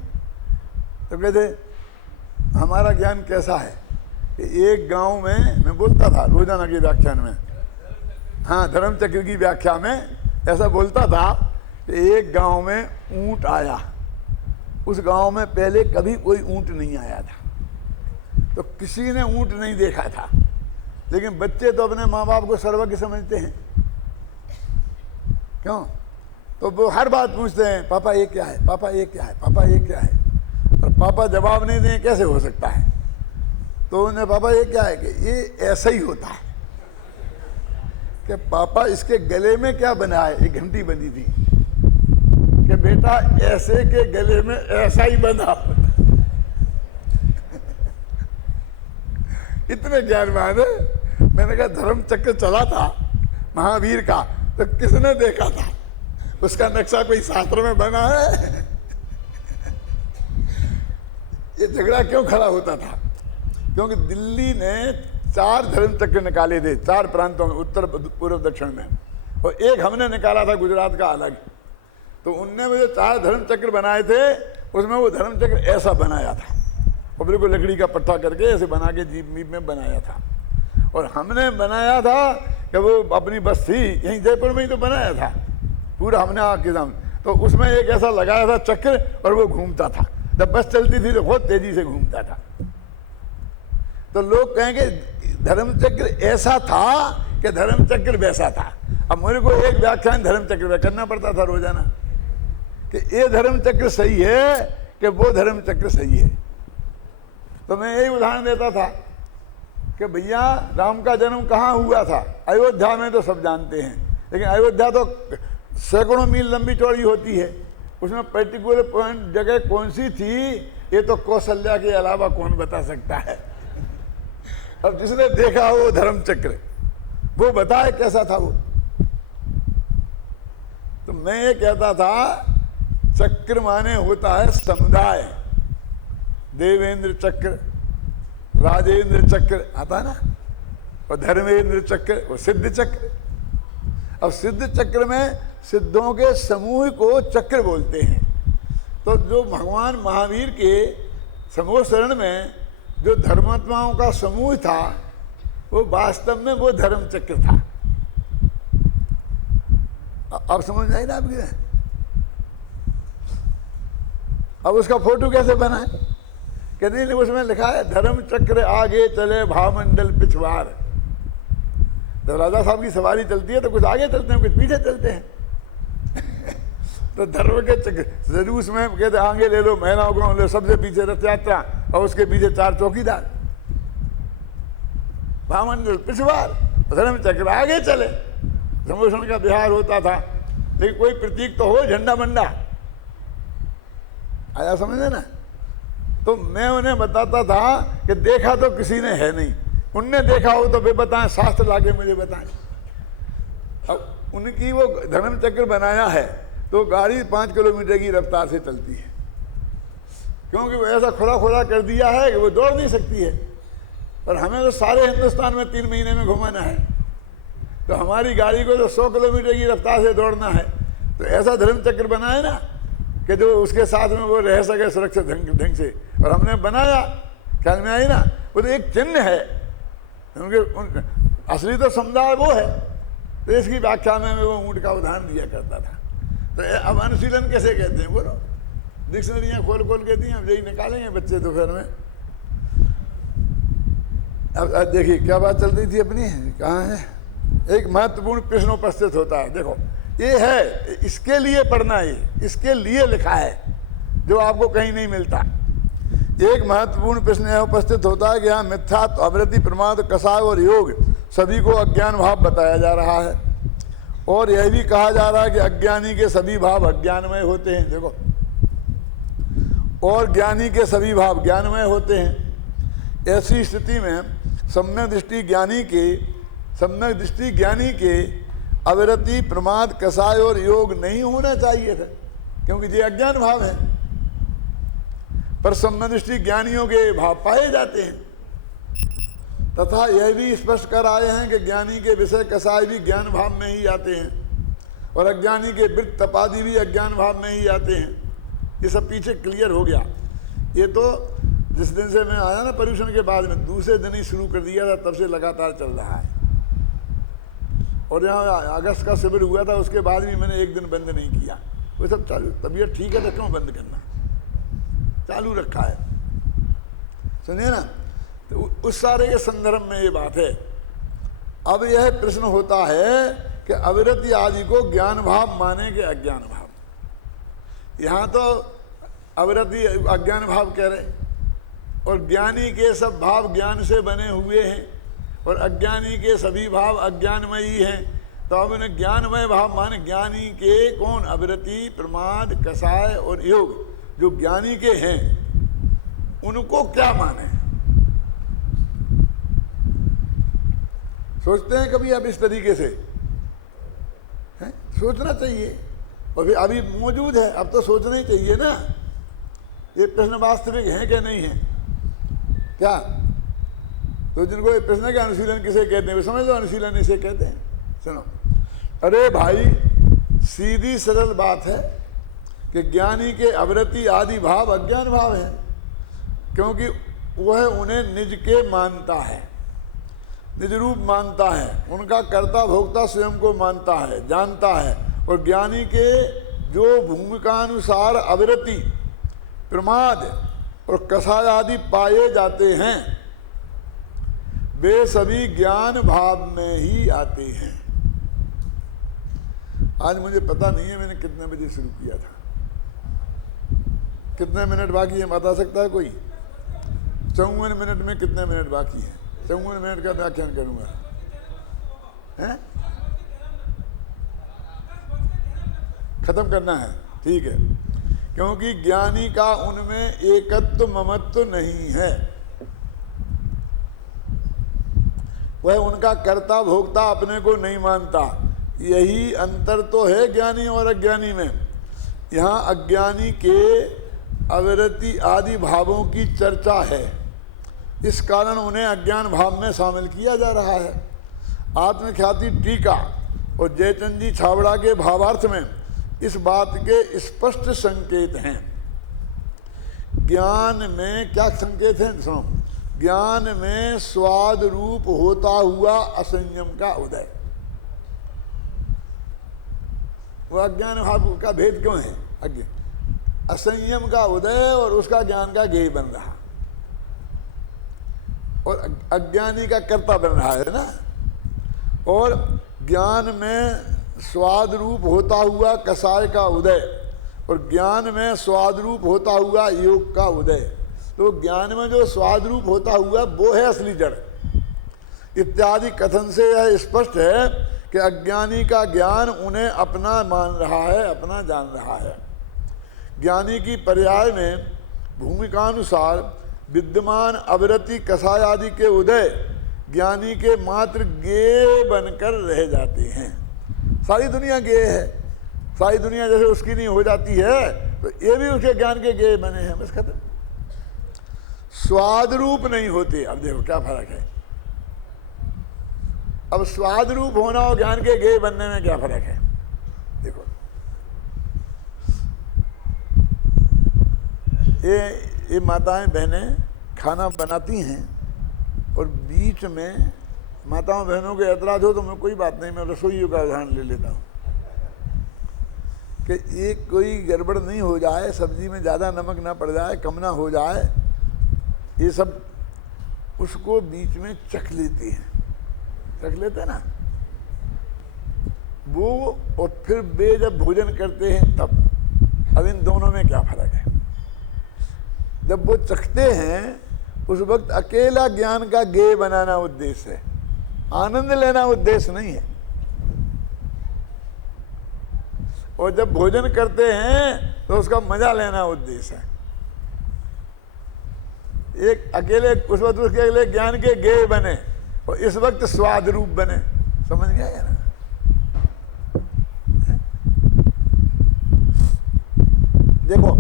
तो कहते हमारा ज्ञान कैसा है कि एक गांव में, मैं बोलता था रोजाना के व्याख्यान में, हाँ धर्म चक्र की व्याख्या में ऐसा बोलता था कि एक गांव में ऊंट आया। उस गांव में पहले कभी कोई ऊंट नहीं आया था, तो किसी ने ऊंट नहीं देखा था, लेकिन बच्चे तो अपने माँ बाप को सर्वज्ञ समझते हैं। क्यों? तो वो हर बात पूछते हैं, पापा ये क्या है, पापा ये क्या है, पापा ये क्या है, और पापा जवाब नहीं दें कैसे हो सकता है। तो उन्हें पापा ये क्या है कि ये ऐसा ही होता है कि पापा इसके गले में क्या बना है, एक घंटी बनी थी कि बेटा ऐसे के गले में ऐसा ही बना होता। इतने ज्ञानवान है। मैंने कहा धर्म चक्र चला था महावीर का तो किसने देखा था, उसका नक्शा कोई शास्त्र में बना है? ये झगड़ा क्यों खड़ा होता था? क्योंकि दिल्ली ने 4 धर्म चक्र निकाले थे 4 प्रांतों में, उत्तर पूर्व दक्षिण में, और एक हमने निकाला था गुजरात का अलग। तो उनने वो जो 4 धर्म चक्र बनाए थे उसमें वो धर्म चक्र ऐसा बनाया था, और बिल्कुल लकड़ी का पट्टा करके ऐसे बना के जीप मीप में बनाया था। और हमने बनाया था कि वो अपनी बस थी यहीं जयपुर में ही तो बनाया था पूरा हमने आके दाम, तो उसमें एक ऐसा लगाया था चक्र और वो घूमता था। जब बस चलती थी तो बहुत तेजी से घूमता था। तो लोग कहेंगे धर्म चक्र ऐसा था कि धर्म चक्र वैसा था। अब मेरे को एक व्याख्यान धर्म चक्र में करना पड़ता था रोजाना कि ये धर्म चक्र सही है कि वो धर्म चक्र सही है। तो मैं यही उदाहरण देता था कि भैया राम का जन्म कहाँ हुआ था? अयोध्या में, तो सब जानते हैं, लेकिन अयोध्या तो सैकड़ों मील लंबी चौड़ी होती है, उसमें पर्टिकुलर पॉइंट जगह कौन सी थी ये तो कौशल्या के अलावा कौन बता सकता है? अब जिसने देखा वो धर्म चक्र वो बताए कैसा था वो। तो मैं ये कहता था चक्र माने होता है समुदाय, देवेंद्र चक्र, राजेंद्र चक्र आता ना, और धर्मेंद्र चक्र, वो सिद्ध चक्र। अब सिद्ध चक्र में सिद्धों के समूह को चक्र बोलते हैं। तो जो भगवान महावीर के समूह शरण में जो धर्मात्माओं का समूह था वो वास्तव में वो धर्म चक्र था। अब समझ आई ना आपके? अब उसका फोटो कैसे बना है कि नहीं, उसमें लिखा है धर्म चक्र आगे चले भावमंडल पिछवाड़। जब राजा साहब की सवारी चलती है तो कुछ आगे चलते हैं, कुछ पीछे चलते हैं। तो धर्म के चक्र जरूर में कहते आगे ले लो महिलाओं को ले, सबसे पीछे रथ यात्रा और उसके पीछे 4 चौकीदार, भावमंडल पिछवाड़, धर्म चक्र आगे चले। प्रमोशन का बिहार होता था, लेकिन कोई प्रतीक तो हो, झंडा मंडा आया, समझे ना? तो मैं उन्हें बताता था कि देखा तो किसी ने है नहीं, उनने देखा हो तो वे बताएं, शास्त्र लाके मुझे बताएं। अब उनकी वो धर्म चक्र बनाया है तो गाड़ी 5 किलोमीटर की रफ्तार से चलती है, क्योंकि वो ऐसा खुला कर दिया है कि वो दौड़ नहीं सकती है। और हमें तो सारे हिंदुस्तान में 3 महीने में घुमाना है, तो हमारी गाड़ी को तो 100 किलोमीटर की रफ्तार से दौड़ना है। तो ऐसा धर्म चक्र बना है ना कि जो उसके साथ में वो रह सके सुरक्षित ढंग से। और हमने बनाया, ख्याल में आई ना, वो तो एक चिन्ह है, उनके असली तो समुदाय वो है। तो इसकी व्याख्या में वो ऊँट का उदाहरण दिया करता था। तो अब अनुशीलन कैसे कहते हैं बोलो? डिक्शनरियाँ खोल के दी, अब यही निकालेंगे बच्चे दोपहर में। अब देखिए क्या बात चल रही थी अपनी, कहाँ है? एक महत्वपूर्ण प्रश्न उपस्थित होता है। देखो ये है, इसके लिए पढ़ना है, इसके लिए लिखा है, जो आपको कहीं नहीं मिलता। एक महत्वपूर्ण प्रश्न यह उपस्थित होता है कि यहाँ मिथ्यात्व, अवृत्ति, प्रमाद, कसाय और योग सभी को अज्ञान भाव बताया जा रहा है, और यह भी कहा जा रहा है कि अज्ञानी के सभी भाव अज्ञानमय होते हैं। देखो, और ज्ञानी के सभी भाव ज्ञानमय होते हैं। ऐसी स्थिति में सम्यक दृष्टि ज्ञानी के अविरति, प्रमाद, कसाय और योग नहीं होना चाहिए था, क्योंकि ये अज्ञान भाव है। पर सम्यक दृष्टि ज्ञानियों के भाव पाए जाते हैं। तथा यह भी स्पष्ट कर आए हैं कि ज्ञानी के विषय कसाय भी ज्ञान भाव में ही आते हैं, और अज्ञानी के वृत्त, तपादि भी अज्ञान भाव में ही आते हैं। ये सब पीछे क्लियर हो गया। ये तो जिस दिन से मैं आया ना पर्यूषण के बाद में, दूसरे दिन ही शुरू कर दिया था, तब से लगातार चल रहा है। और यहाँ अगस्त का शिविर हुआ था, उसके बाद भी मैंने एक दिन बंद नहीं किया। वो सब चालू, तबीयत ठीक है तो क्यों बंद करना, चालू रखा है। सुनिए ना, तो उस सारे के संदर्भ में ये बात है। अब यह प्रश्न होता है कि अविरति आदि को ज्ञान भाव माने के अज्ञान भाव। यहाँ तो अविरति अज्ञान भाव कह रहे, और ज्ञानी के सब भाव ज्ञान से बने हुए हैं और अज्ञानी के सभी भाव अज्ञानमयी हैं। तो अब उन्हें ज्ञानमय भाव मान ज्ञानी के कौन? अविरति, प्रमाद, कषाय और योग जो ज्ञानी के हैं उनको क्या माने? सोचते हैं कभी अब इस तरीके से? हैं? सोचना चाहिए। और फिर अभी मौजूद है, अब तो सोचना ही चाहिए ना, ये प्रश्न वास्तविक है कि नहीं है क्या? तो जिनको ये प्रश्न के अनुशीलन किसे कहते हैं, समझ लो अनुशीलन इसे कहते हैं। सुनो, अरे भाई सीधी सरल बात है कि ज्ञानी के अवृत्ति आदि भाव अज्ञान भाव है, क्योंकि वह उन्हें निज के मानता है, निज रूप मानता है, उनका कर्ता भोक्ता स्वयं को मानता है, जानता है। और ज्ञानी के जो भूमिकानुसार अविरति, प्रमाद और कषाय आदि पाए जाते हैं वे सभी ज्ञान भाव में ही आते हैं। आज मुझे पता नहीं है मैंने कितने बजे शुरू किया था, कितने मिनट बाकी है बता सकता है कोई? 54 मिनट में कितने मिनट बाकी हैं? 54 मिनट का व्याख्यान करूंगा, हैं? खत्म करना है, ठीक है। क्योंकि ज्ञानी का उनमें एकत्व ममत्व नहीं है, वह उनका कर्ता भोक्ता अपने को नहीं मानता। यही अंतर तो है ज्ञानी और अज्ञानी में। यहाँ अज्ञानी के अविरति आदि भावों की चर्चा है, इस कारण उन्हें अज्ञान भाव में शामिल किया जा रहा है। आत्मख्याति टीका और जयचंद जी छाबड़ा के भावार्थ में इस बात के स्पष्ट संकेत हैं। ज्ञान में क्या संकेत है? सुनो, ज्ञान में स्वाद रूप होता हुआ असंयम का उदय। वह अज्ञान भाव का भेद क्यों है? असंयम का उदय और उसका ज्ञान का गेय बन रहा, और अज्ञानी का कर्ता बन रहा है ना। और ज्ञान में स्वाद रूप होता हुआ कषाय का उदय और ज्ञान में स्वाद रूप होता हुआ योग का उदय। तो ज्ञान में जो स्वाद रूप होता हुआ वो है असली जड़। इत्यादि कथन से यह स्पष्ट है कि अज्ञानी का ज्ञान उन्हें अपना मान रहा है, अपना जान रहा है। ज्ञानी की पर्याय में भूमिकानुसार विद्यमान अविरति कषाय आदि के उदय ज्ञानी के मात्र गेय बनकर रह जाते हैं। सारी दुनिया गेय है, सारी दुनिया जैसे उसकी नहीं हो जाती है तो ये भी उसके ज्ञान के गेय बने हैं, बस खत्म। स्वाद रूप नहीं होते। अब देखो क्या फर्क है, अब स्वाद रूप होना और ज्ञान के गेय बनने में क्या फर्क है? देखो ये माताएं बहनें खाना बनाती हैं और बीच में माताओं बहनों के ऐतराज हो तो मैं कोई बात नहीं, मैं रसोइयों का उदाहरण ले लेता हूँ कि ये कोई गड़बड़ नहीं हो जाए, सब्जी में ज़्यादा नमक ना पड़ जाए, कम ना हो जाए, ये सब उसको बीच में चख लेते हैं, चख लेते ना वो, और फिर वे जब भोजन करते हैं तब। अब इन दोनों में क्या फर्क है? जब वो चखते हैं उस वक्त अकेला ज्ञान का गेय बनाना उद्देश्य है, आनंद लेना उद्देश्य नहीं है। और जब भोजन करते हैं तो उसका मजा लेना उद्देश्य है। एक अकेले उस वक्त उसके अकेले ज्ञान के गेय बने और इस वक्त स्वाद रूप बने। समझ गया ना? देखो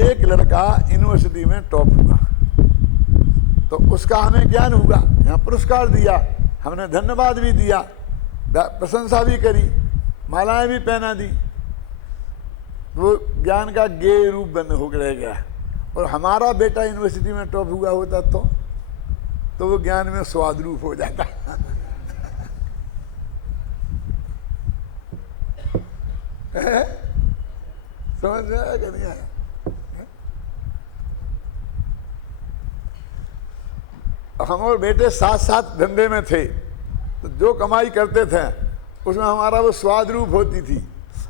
एक लड़का यूनिवर्सिटी में टॉप हुआ तो उसका हमें ज्ञान हुआ, यहाँ पुरस्कार दिया, हमने धन्यवाद भी दिया, प्रशंसा भी करी, मालाएं भी पहना दी, वो ज्ञान का गेय रूप बन हो रह गया। और हमारा बेटा यूनिवर्सिटी में टॉप हुआ होता तो वो ज्ञान में स्वाद रूप हो जाता। समझ में आया कि नहीं आया? हम और बेटे साथ साथ धंधे में थे तो जो कमाई करते थे उसमें हमारा वो स्वाद रूप होती थी।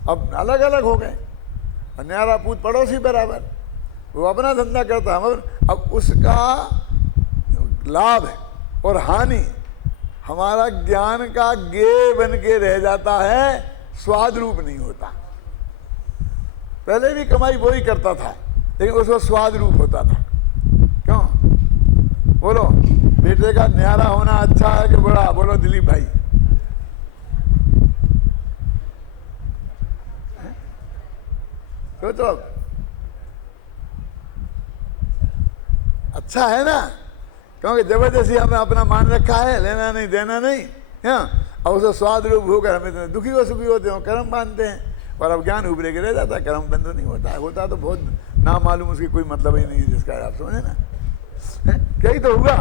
अब अलग अलग हो गए, न्यारा पूत पड़ोसी बराबर, वो अपना धंधा करता है, अब उसका लाभ और हानि हमारा ज्ञान का ज्ञेय बन के रह जाता है, स्वाद रूप नहीं होता। पहले भी कमाई वो ही करता था, लेकिन उसको स्वाद रूप होता था। क्यों बोलो? बेटे का न्यारा होना अच्छा है कि बुरा? बोलो दिलीप भाई। सोचो, अच्छा है ना, क्योंकि जबरदस्ती हमें अपना मान रखा है, लेना नहीं देना नहीं, हाँ, और उसे स्वाद रूप होकर हम इतने दुखी हो सुखी होते हो, कर्म बांधते हैं, और अब ज्ञान उभरे के रह जाता है, कर्म बंद नहीं होता है। होता तो बहुत ना मालूम, उसकी कोई मतलब ही नहीं है, जिसका आप समझे ना। कहीं तो हुआ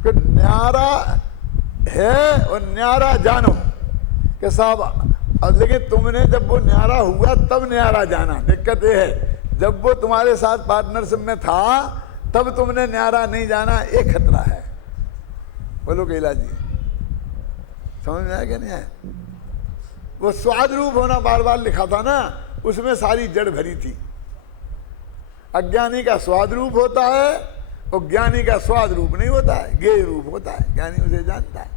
कि न्यारा है और न्यारा जानो कि साहब, लेकिन तुमने जब वो न्यारा हुआ तब न्यारा जाना। दिक्कत ये है, जब वो तुम्हारे साथ पार्टनरशिप में था तब तुमने न्यारा नहीं जाना, एक खतरा है। बोलो कैलाश जी, समझ में आया कि नहीं आया? वो स्वाद रूप होना बार बार लिखा था ना, उसमें सारी जड़ भरी थी। अज्ञानी का स्वाद रूप होता है और ज्ञानी का स्वाद रूप नहीं होता है, ज्ञेय रूप होता है। ज्ञानी उसे जानता है।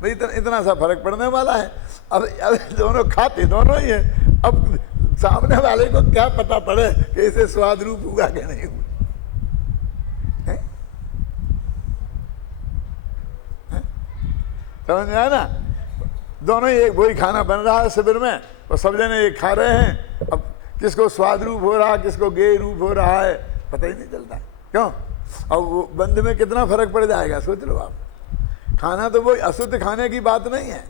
भाई इतना सा फर्क पड़ने वाला है। अब दोनों खाते दोनों ही है। अब सामने वाले को क्या पता पड़े कि इसे स्वाद रूप हुआ कि नहीं हुआ? समझ में आया ना? दोनों ही एक वही खाना बन रहा है शिविर में, और सब जने एक खा रहे हैं। अब किसको स्वाद रूप हो रहा है, किसको गेय रूप हो रहा है, पता ही नहीं चलता। क्यों? अब वो बंद में कितना फर्क पड़ जाएगा, सोच लो आप। खाना तो वो अशुद्ध खाने की बात नहीं है,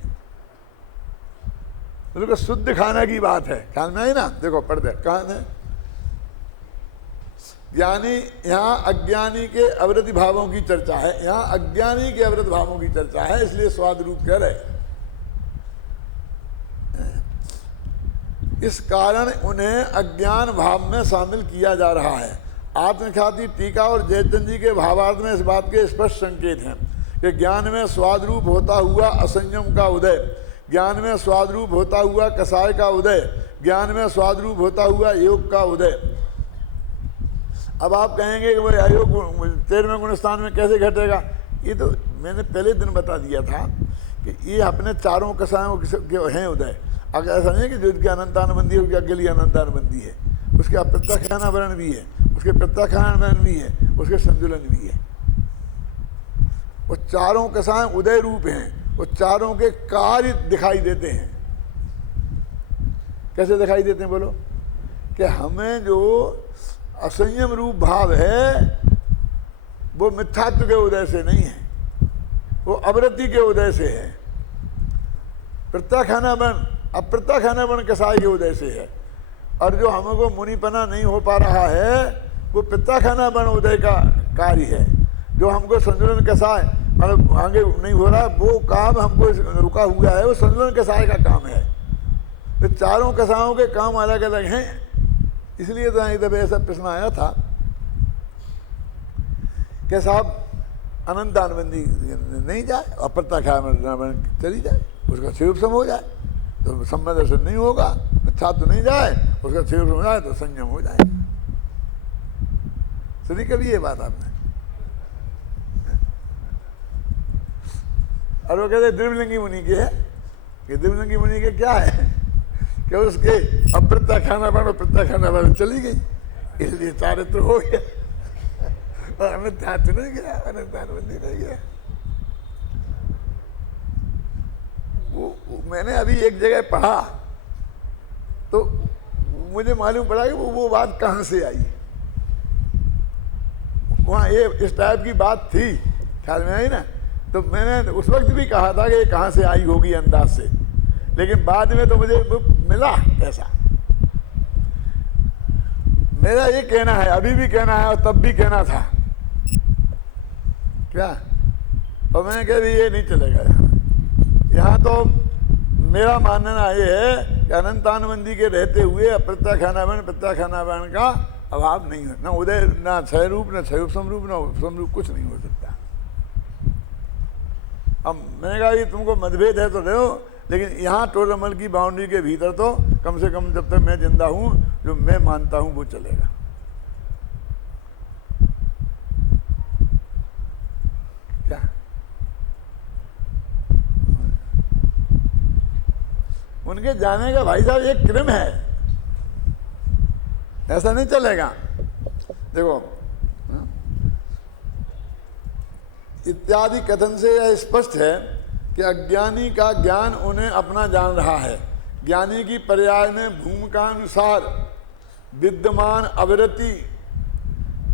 तो शुद्ध खाने की बात है। ख्याल में आई ना? देखो पढ़ दे, कहाँ है ज्ञानी, यहाँ अज्ञानी के अवृत्ति भावों की चर्चा है, यहाँ अज्ञानी के अवृत्त भावों की चर्चा है, इसलिए स्वाद रूप कह रहे। इस कारण उन्हें अज्ञान भाव में शामिल किया जा रहा है। आत्मख्याति टीका और जयचंद जी के भावार्थ में इस बात के स्पष्ट संकेत हैं कि ज्ञान में स्वाद रूप होता हुआ असंयम का उदय, ज्ञान में स्वाद रूप होता हुआ कसाय का उदय, ज्ञान में स्वाद रूप होता हुआ योग का उदय। अब आप कहेंगे कि वो अयोग 13वें गुणस्थान में कैसे घटेगा? ये तो मैंने पहले दिन बता दिया था कि ये अपने चारों कसायों के हैं उदय। अगर ऐसा नहीं है कि जो उसकी अनंतानुबंधी है उसके अगले लिए अनंतानुबंधी है, उसके अप्रत्याख्यान वर्ण भी है, उसके प्रत्याख्यान वर्ण भी है, उसके संतुलन भी है। वो चारों कसाय उदय रूप हैं, वो चारों के कार्य दिखाई देते हैं। कैसे दिखाई देते हैं बोलो? कि हमें जो असंयम रूप भाव है वो मिथ्यात्व के उदय से नहीं है, वो अवृत्ति के उदय से है। प्रत्याख्यान वर्ण अप्रत्याख्यान वर्ण कसाय के उदय से है। और जो हमको मुनिपना नहीं हो पा रहा है वो प्रत्याख्यान वर्ण उदय का कार्य है। जो हमको संतुलन कसाय मतलब आगे नहीं हो रहा, वो काम हमको रुका हुआ है, वो संतुलन कसाय का काम है। तो चारों कसायों के काम अलग अलग हैं। इसलिए तो एक दफे ऐसा प्रश्न आया था कि साहब अनंतानुबंधी नहीं जाए, अप्रत्याख्यान चली जाए, उसका शिवसम हो जाए तो संबंध दर्शन नहीं होगा, छात्र नहीं जाए उसका शिवसम हो जाए तो संयम हो जाए। सुनी कभी ये बात आपने? और वो कहते द्विवलिंगी मुनि के है कि द्विवलिंगी मुनि के क्या है कि उसके अप्रत्याख्यान वर्ण प्रत्याख्यान वर्ण चली गई, इसलिए चारित्र हो गया और अनंतात्व नहीं गया, अनंतानुबंधी नहीं गया। वो मैंने अभी एक जगह पढ़ा तो मुझे मालूम पड़ा कि वो बात कहाँ से आई। वहाँ ये इस टाइप की बात थी, ख्याल में आई ना? तो मैंने उस वक्त भी कहा था कि ये कहाँ से आई होगी अंदाज से, लेकिन बाद में तो मुझे मिला ऐसा। मेरा ये कहना है, अभी भी कहना है और तब भी कहना था क्या, और मैंने कह दी ये नहीं चलेगा यहाँ तो मेरा मानना ये है कि अनंतानुबंधी के रहते हुए अप्रत्याख्यान प्रत्याख्यान का अभाव नहीं है, ना उदय, ना क्षय रूप, ना क्षय समरूप, ना समरूप, कुछ नहीं हो सकता। अब मैंने कहा ये तुमको मतभेद है तो रहो, लेकिन यहाँ टोरमल की बाउंड्री के भीतर तो कम से कम जब तक मैं जिंदा हूँ जो मैं मानता हूँ वो चलेगा। उनके जाने का भाई साहब एक क्रम है, ऐसा नहीं चलेगा। देखो इत्यादि कथन से यह स्पष्ट है कि अज्ञानी का ज्ञान उन्हें अपना जान रहा है। ज्ञानी की पर्याय में भूमिकानुसार विद्यमान अविरति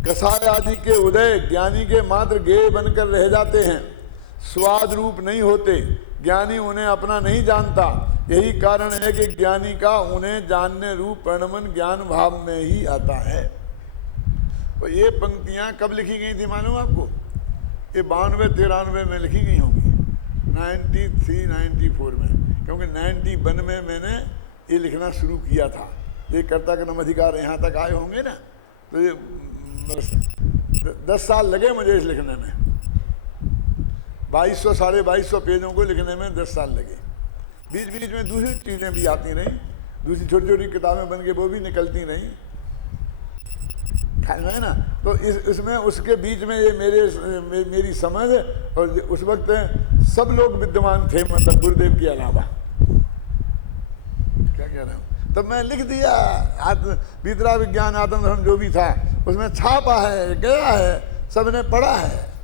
कसाय आदि के उदय ज्ञानी के मात्र गेय बनकर रह जाते हैं, स्वाद रूप नहीं होते। ज्ञानी उन्हें अपना नहीं जानता। यही कारण है कि ज्ञानी का उन्हें जानने रूप परिणमन ज्ञान भाव में ही आता है। तो ये पंक्तियां कब लिखी गई थी मालूम आपको? ये 92-93 में लिखी गई होंगी, 93-94 में, क्योंकि 91 में मैंने ये लिखना शुरू किया था। ये कर्ता कर्म अधिकार यहाँ तक आए होंगे ना, तो ये 10 साल लगे मुझे इस लिखने में। 2200 2250 पेजों को लिखने में 10 साल लगे। बीच बीच में दूसरी चीज़ें भी आती रहीं, दूसरी छोटी छोटी किताबें बन के वो भी निकलती रहीं, है ना। तो इसमें उसके बीच में ये मेरी समझ, और उस वक्त सब लोग विद्यमान थे, मतलब गुरुदेव के अलावा। क्या कह रहे हो? तब मैं लिख दिया, भीतरा विज्ञान आत्म धर्म जो भी था उसमें छापा है, गया है, सबने पढ़ा है।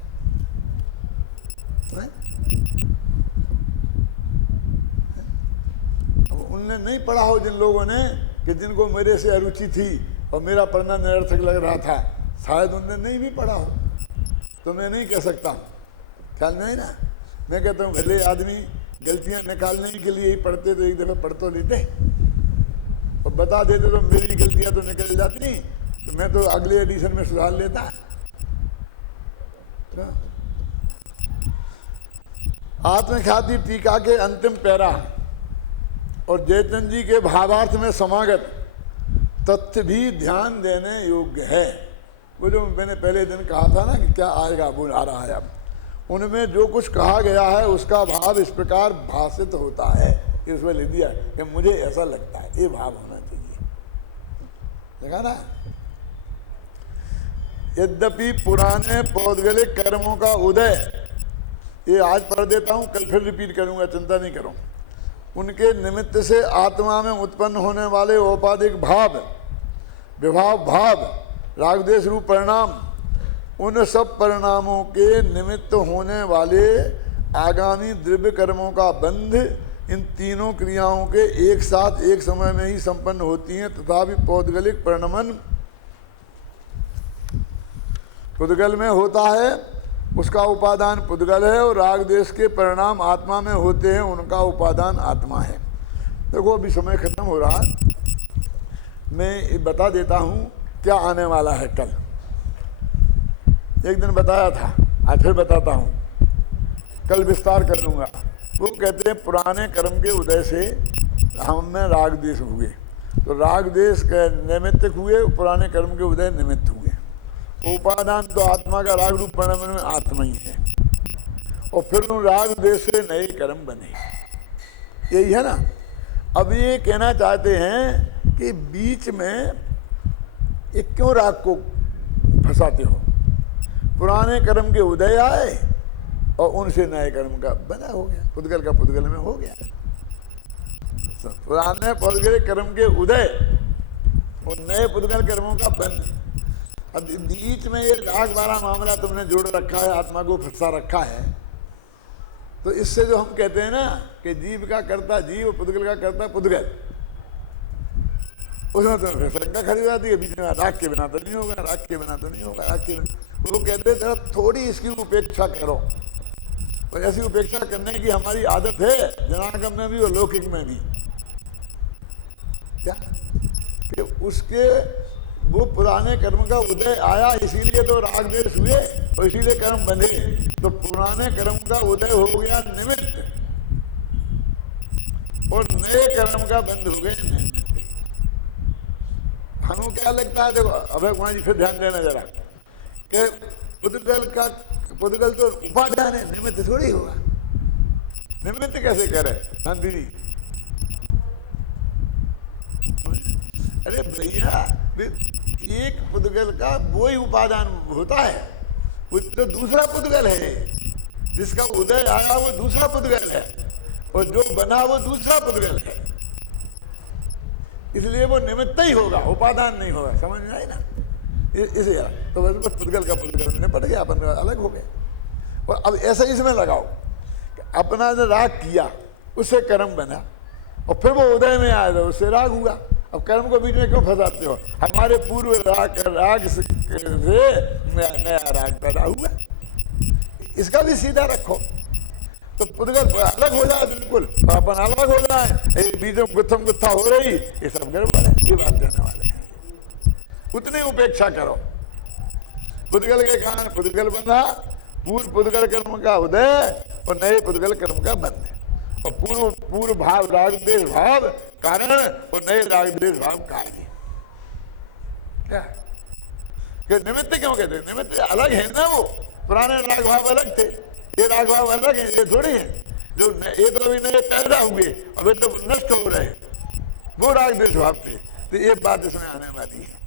अब उनने नहीं पढ़ा हो जिन लोगों ने, कि जिनको मेरे से अरुचि थी और मेरा पढ़ना निरर्थक लग रहा था, शायद उनने नहीं भी पढ़ा हो, तो मैं नहीं कह सकता। ख्याल नहीं ना। मैं कहता हूँ भले आदमी गलतियां निकालने के लिए ही पढ़ते तो एक दफ़ा पढ़ तो लेते और बता देते तो मेरी गलतियां तो निकल जाती, तो मैं तो अगले एडिशन में सुधार लेता। आत्मख्याति टीका के अंतिम पैरा और जयचंद जी के भावार्थ में समागत तथ्य भी ध्यान देने योग्य है। वो जो मैंने पहले दिन कहा था ना कि क्या आएगा, वो आ रहा है अब। उनमें जो कुछ कहा गया है उसका भाव इस प्रकार भाषित होता है, इसमें लिख दिया कि मुझे ऐसा लगता है, ये भाव होना चाहिए। देखा ना। यद्यपि पुराने पौद्गलिक कर्मों का उदय, ये आज पढ़ देता हूँ, कल फिर रिपीट करूँगा, चिंता नहीं करो। उनके निमित्त से आत्मा में उत्पन्न होने वाले औपाधिक भाव, विभाव भाव, रागद्वेष रूप परिणाम, उन सब परिणामों के निमित्त होने वाले आगामी द्रव्य कर्मों का बंध इन तीनों क्रियाओं के एक साथ एक समय में ही संपन्न होती हैं। तथापि पौद्गलिक परिणमन पुद्गल में होता है, उसका उपादान पुद्गल है, और राग देश के परिणाम आत्मा में होते हैं, उनका उपादान आत्मा है। देखो अभी समय खत्म हो रहा है, मैं बता देता हूँ क्या आने वाला है कल। एक दिन बताया था, आज फिर बताता हूँ, कल विस्तार कर लूँगा। वो कहते हैं पुराने कर्म के उदय से हम में राग देश हुए, तो राग देश के निमित्त हुए, पुराने कर्म के उदय निमित्त हुए। उपादान तो आत्मा का राग रूप परिणाम में आत्मा ही है, और फिर उन राग देश से नए कर्म बने। यही है ना। अब ये कहना चाहते हैं कि बीच में ये क्यों राग को फंसाते हो? पुराने कर्म के उदय आए और उनसे नए कर्म का बना हो गया, पुद्गल का पुद्गल में हो गया। पुराने पुद्गल कर्म के उदय और नए पुद्गल कर्मों का बंध। अब बीच में ये राग वाला मामला तुमने जोड़ रखा है, आत्मा को फंसा रखा है, तो इससे जो हम कहते हैं ना कि जीव का कर्ता जीव, पुद्गल का कर्ता पुद्गल, उसमें तो फिर शंका खड़ी जाती है बीच में, राग के बिना तो नहीं होगा, राग के बिना तो नहीं होगा, राग के बिना। वो कहते थे थोड़ी इसकी उपेक्षा करो, और ऐसी उपेक्षा करने की हमारी आदत है, जनागम में भी और लौकिक में भी। क्या कि उसके वो पुराने कर्म का उदय आया, इसीलिए तो राग देश हुए और इसीलिए कर्म बने। तो पुराने कर्म का उदय हो गया निमित्त, और नए कर्म का बंध हो गए निमित्त। हमको क्या लगता है, देखो अभय कुमार जी फिर ध्यान देना जरा, कि पुद्गल तो उपादान है, निमित्त थोड़ी होगा। निमित्त कैसे करे शांति जी? अरे भैया, एक पुद्गल का वो ही उपादान होता है, वो तो दूसरा पुद्गल है। जिसका उदय आया वो दूसरा पुद्गल है, और जो बना वो दूसरा पुद्गल है। इसलिए वो निमित्त ही होगा, उपादान नहीं होगा। समझ में आई ना? इसे तो बस पुद्गल का पुद्गल में पड़ गया, अपन अलग हो गए। और अब ऐसा इसमें लगाओ कि अपना जो राग किया उससे कर्म बना, और फिर वो उदय में आया तो उससे राग हुआ। अब कर्म को बीच में क्यों फंसाते हो? हमारे पूर्व राग से नया राग पैदा हुआ, इसका भी सीधा रखो तो पुद्गल अलग हो जाए बिल्कुल, और अपन अलग हो जाए। बीच में गुत्थम गुत्था हो रही, ये सब गड़बड़ है, ये बात कहने वाले हैं। उतनी उपेक्षा करो। पुद्गल के कारण पुद्गल बना, पूर्व पुद्गल कर्म का उदय और नए पुद्गल कर्म का बंध, और पूर्व भाव राग देश भाव कारण और नए राग देश भाव कार्य। क्या कि निमित्त क्यों कहते हैं? निमित्त अलग है ना, वो पुराने राग भाव अलग थे, ये राग भाव अलग है, ये थोड़ी है। जो ये तो अभी नए पैदा हुए, अभी तो नष्ट हो रहे, वो राग देश भाव थे। तो ये बात इसमें आने वाली है।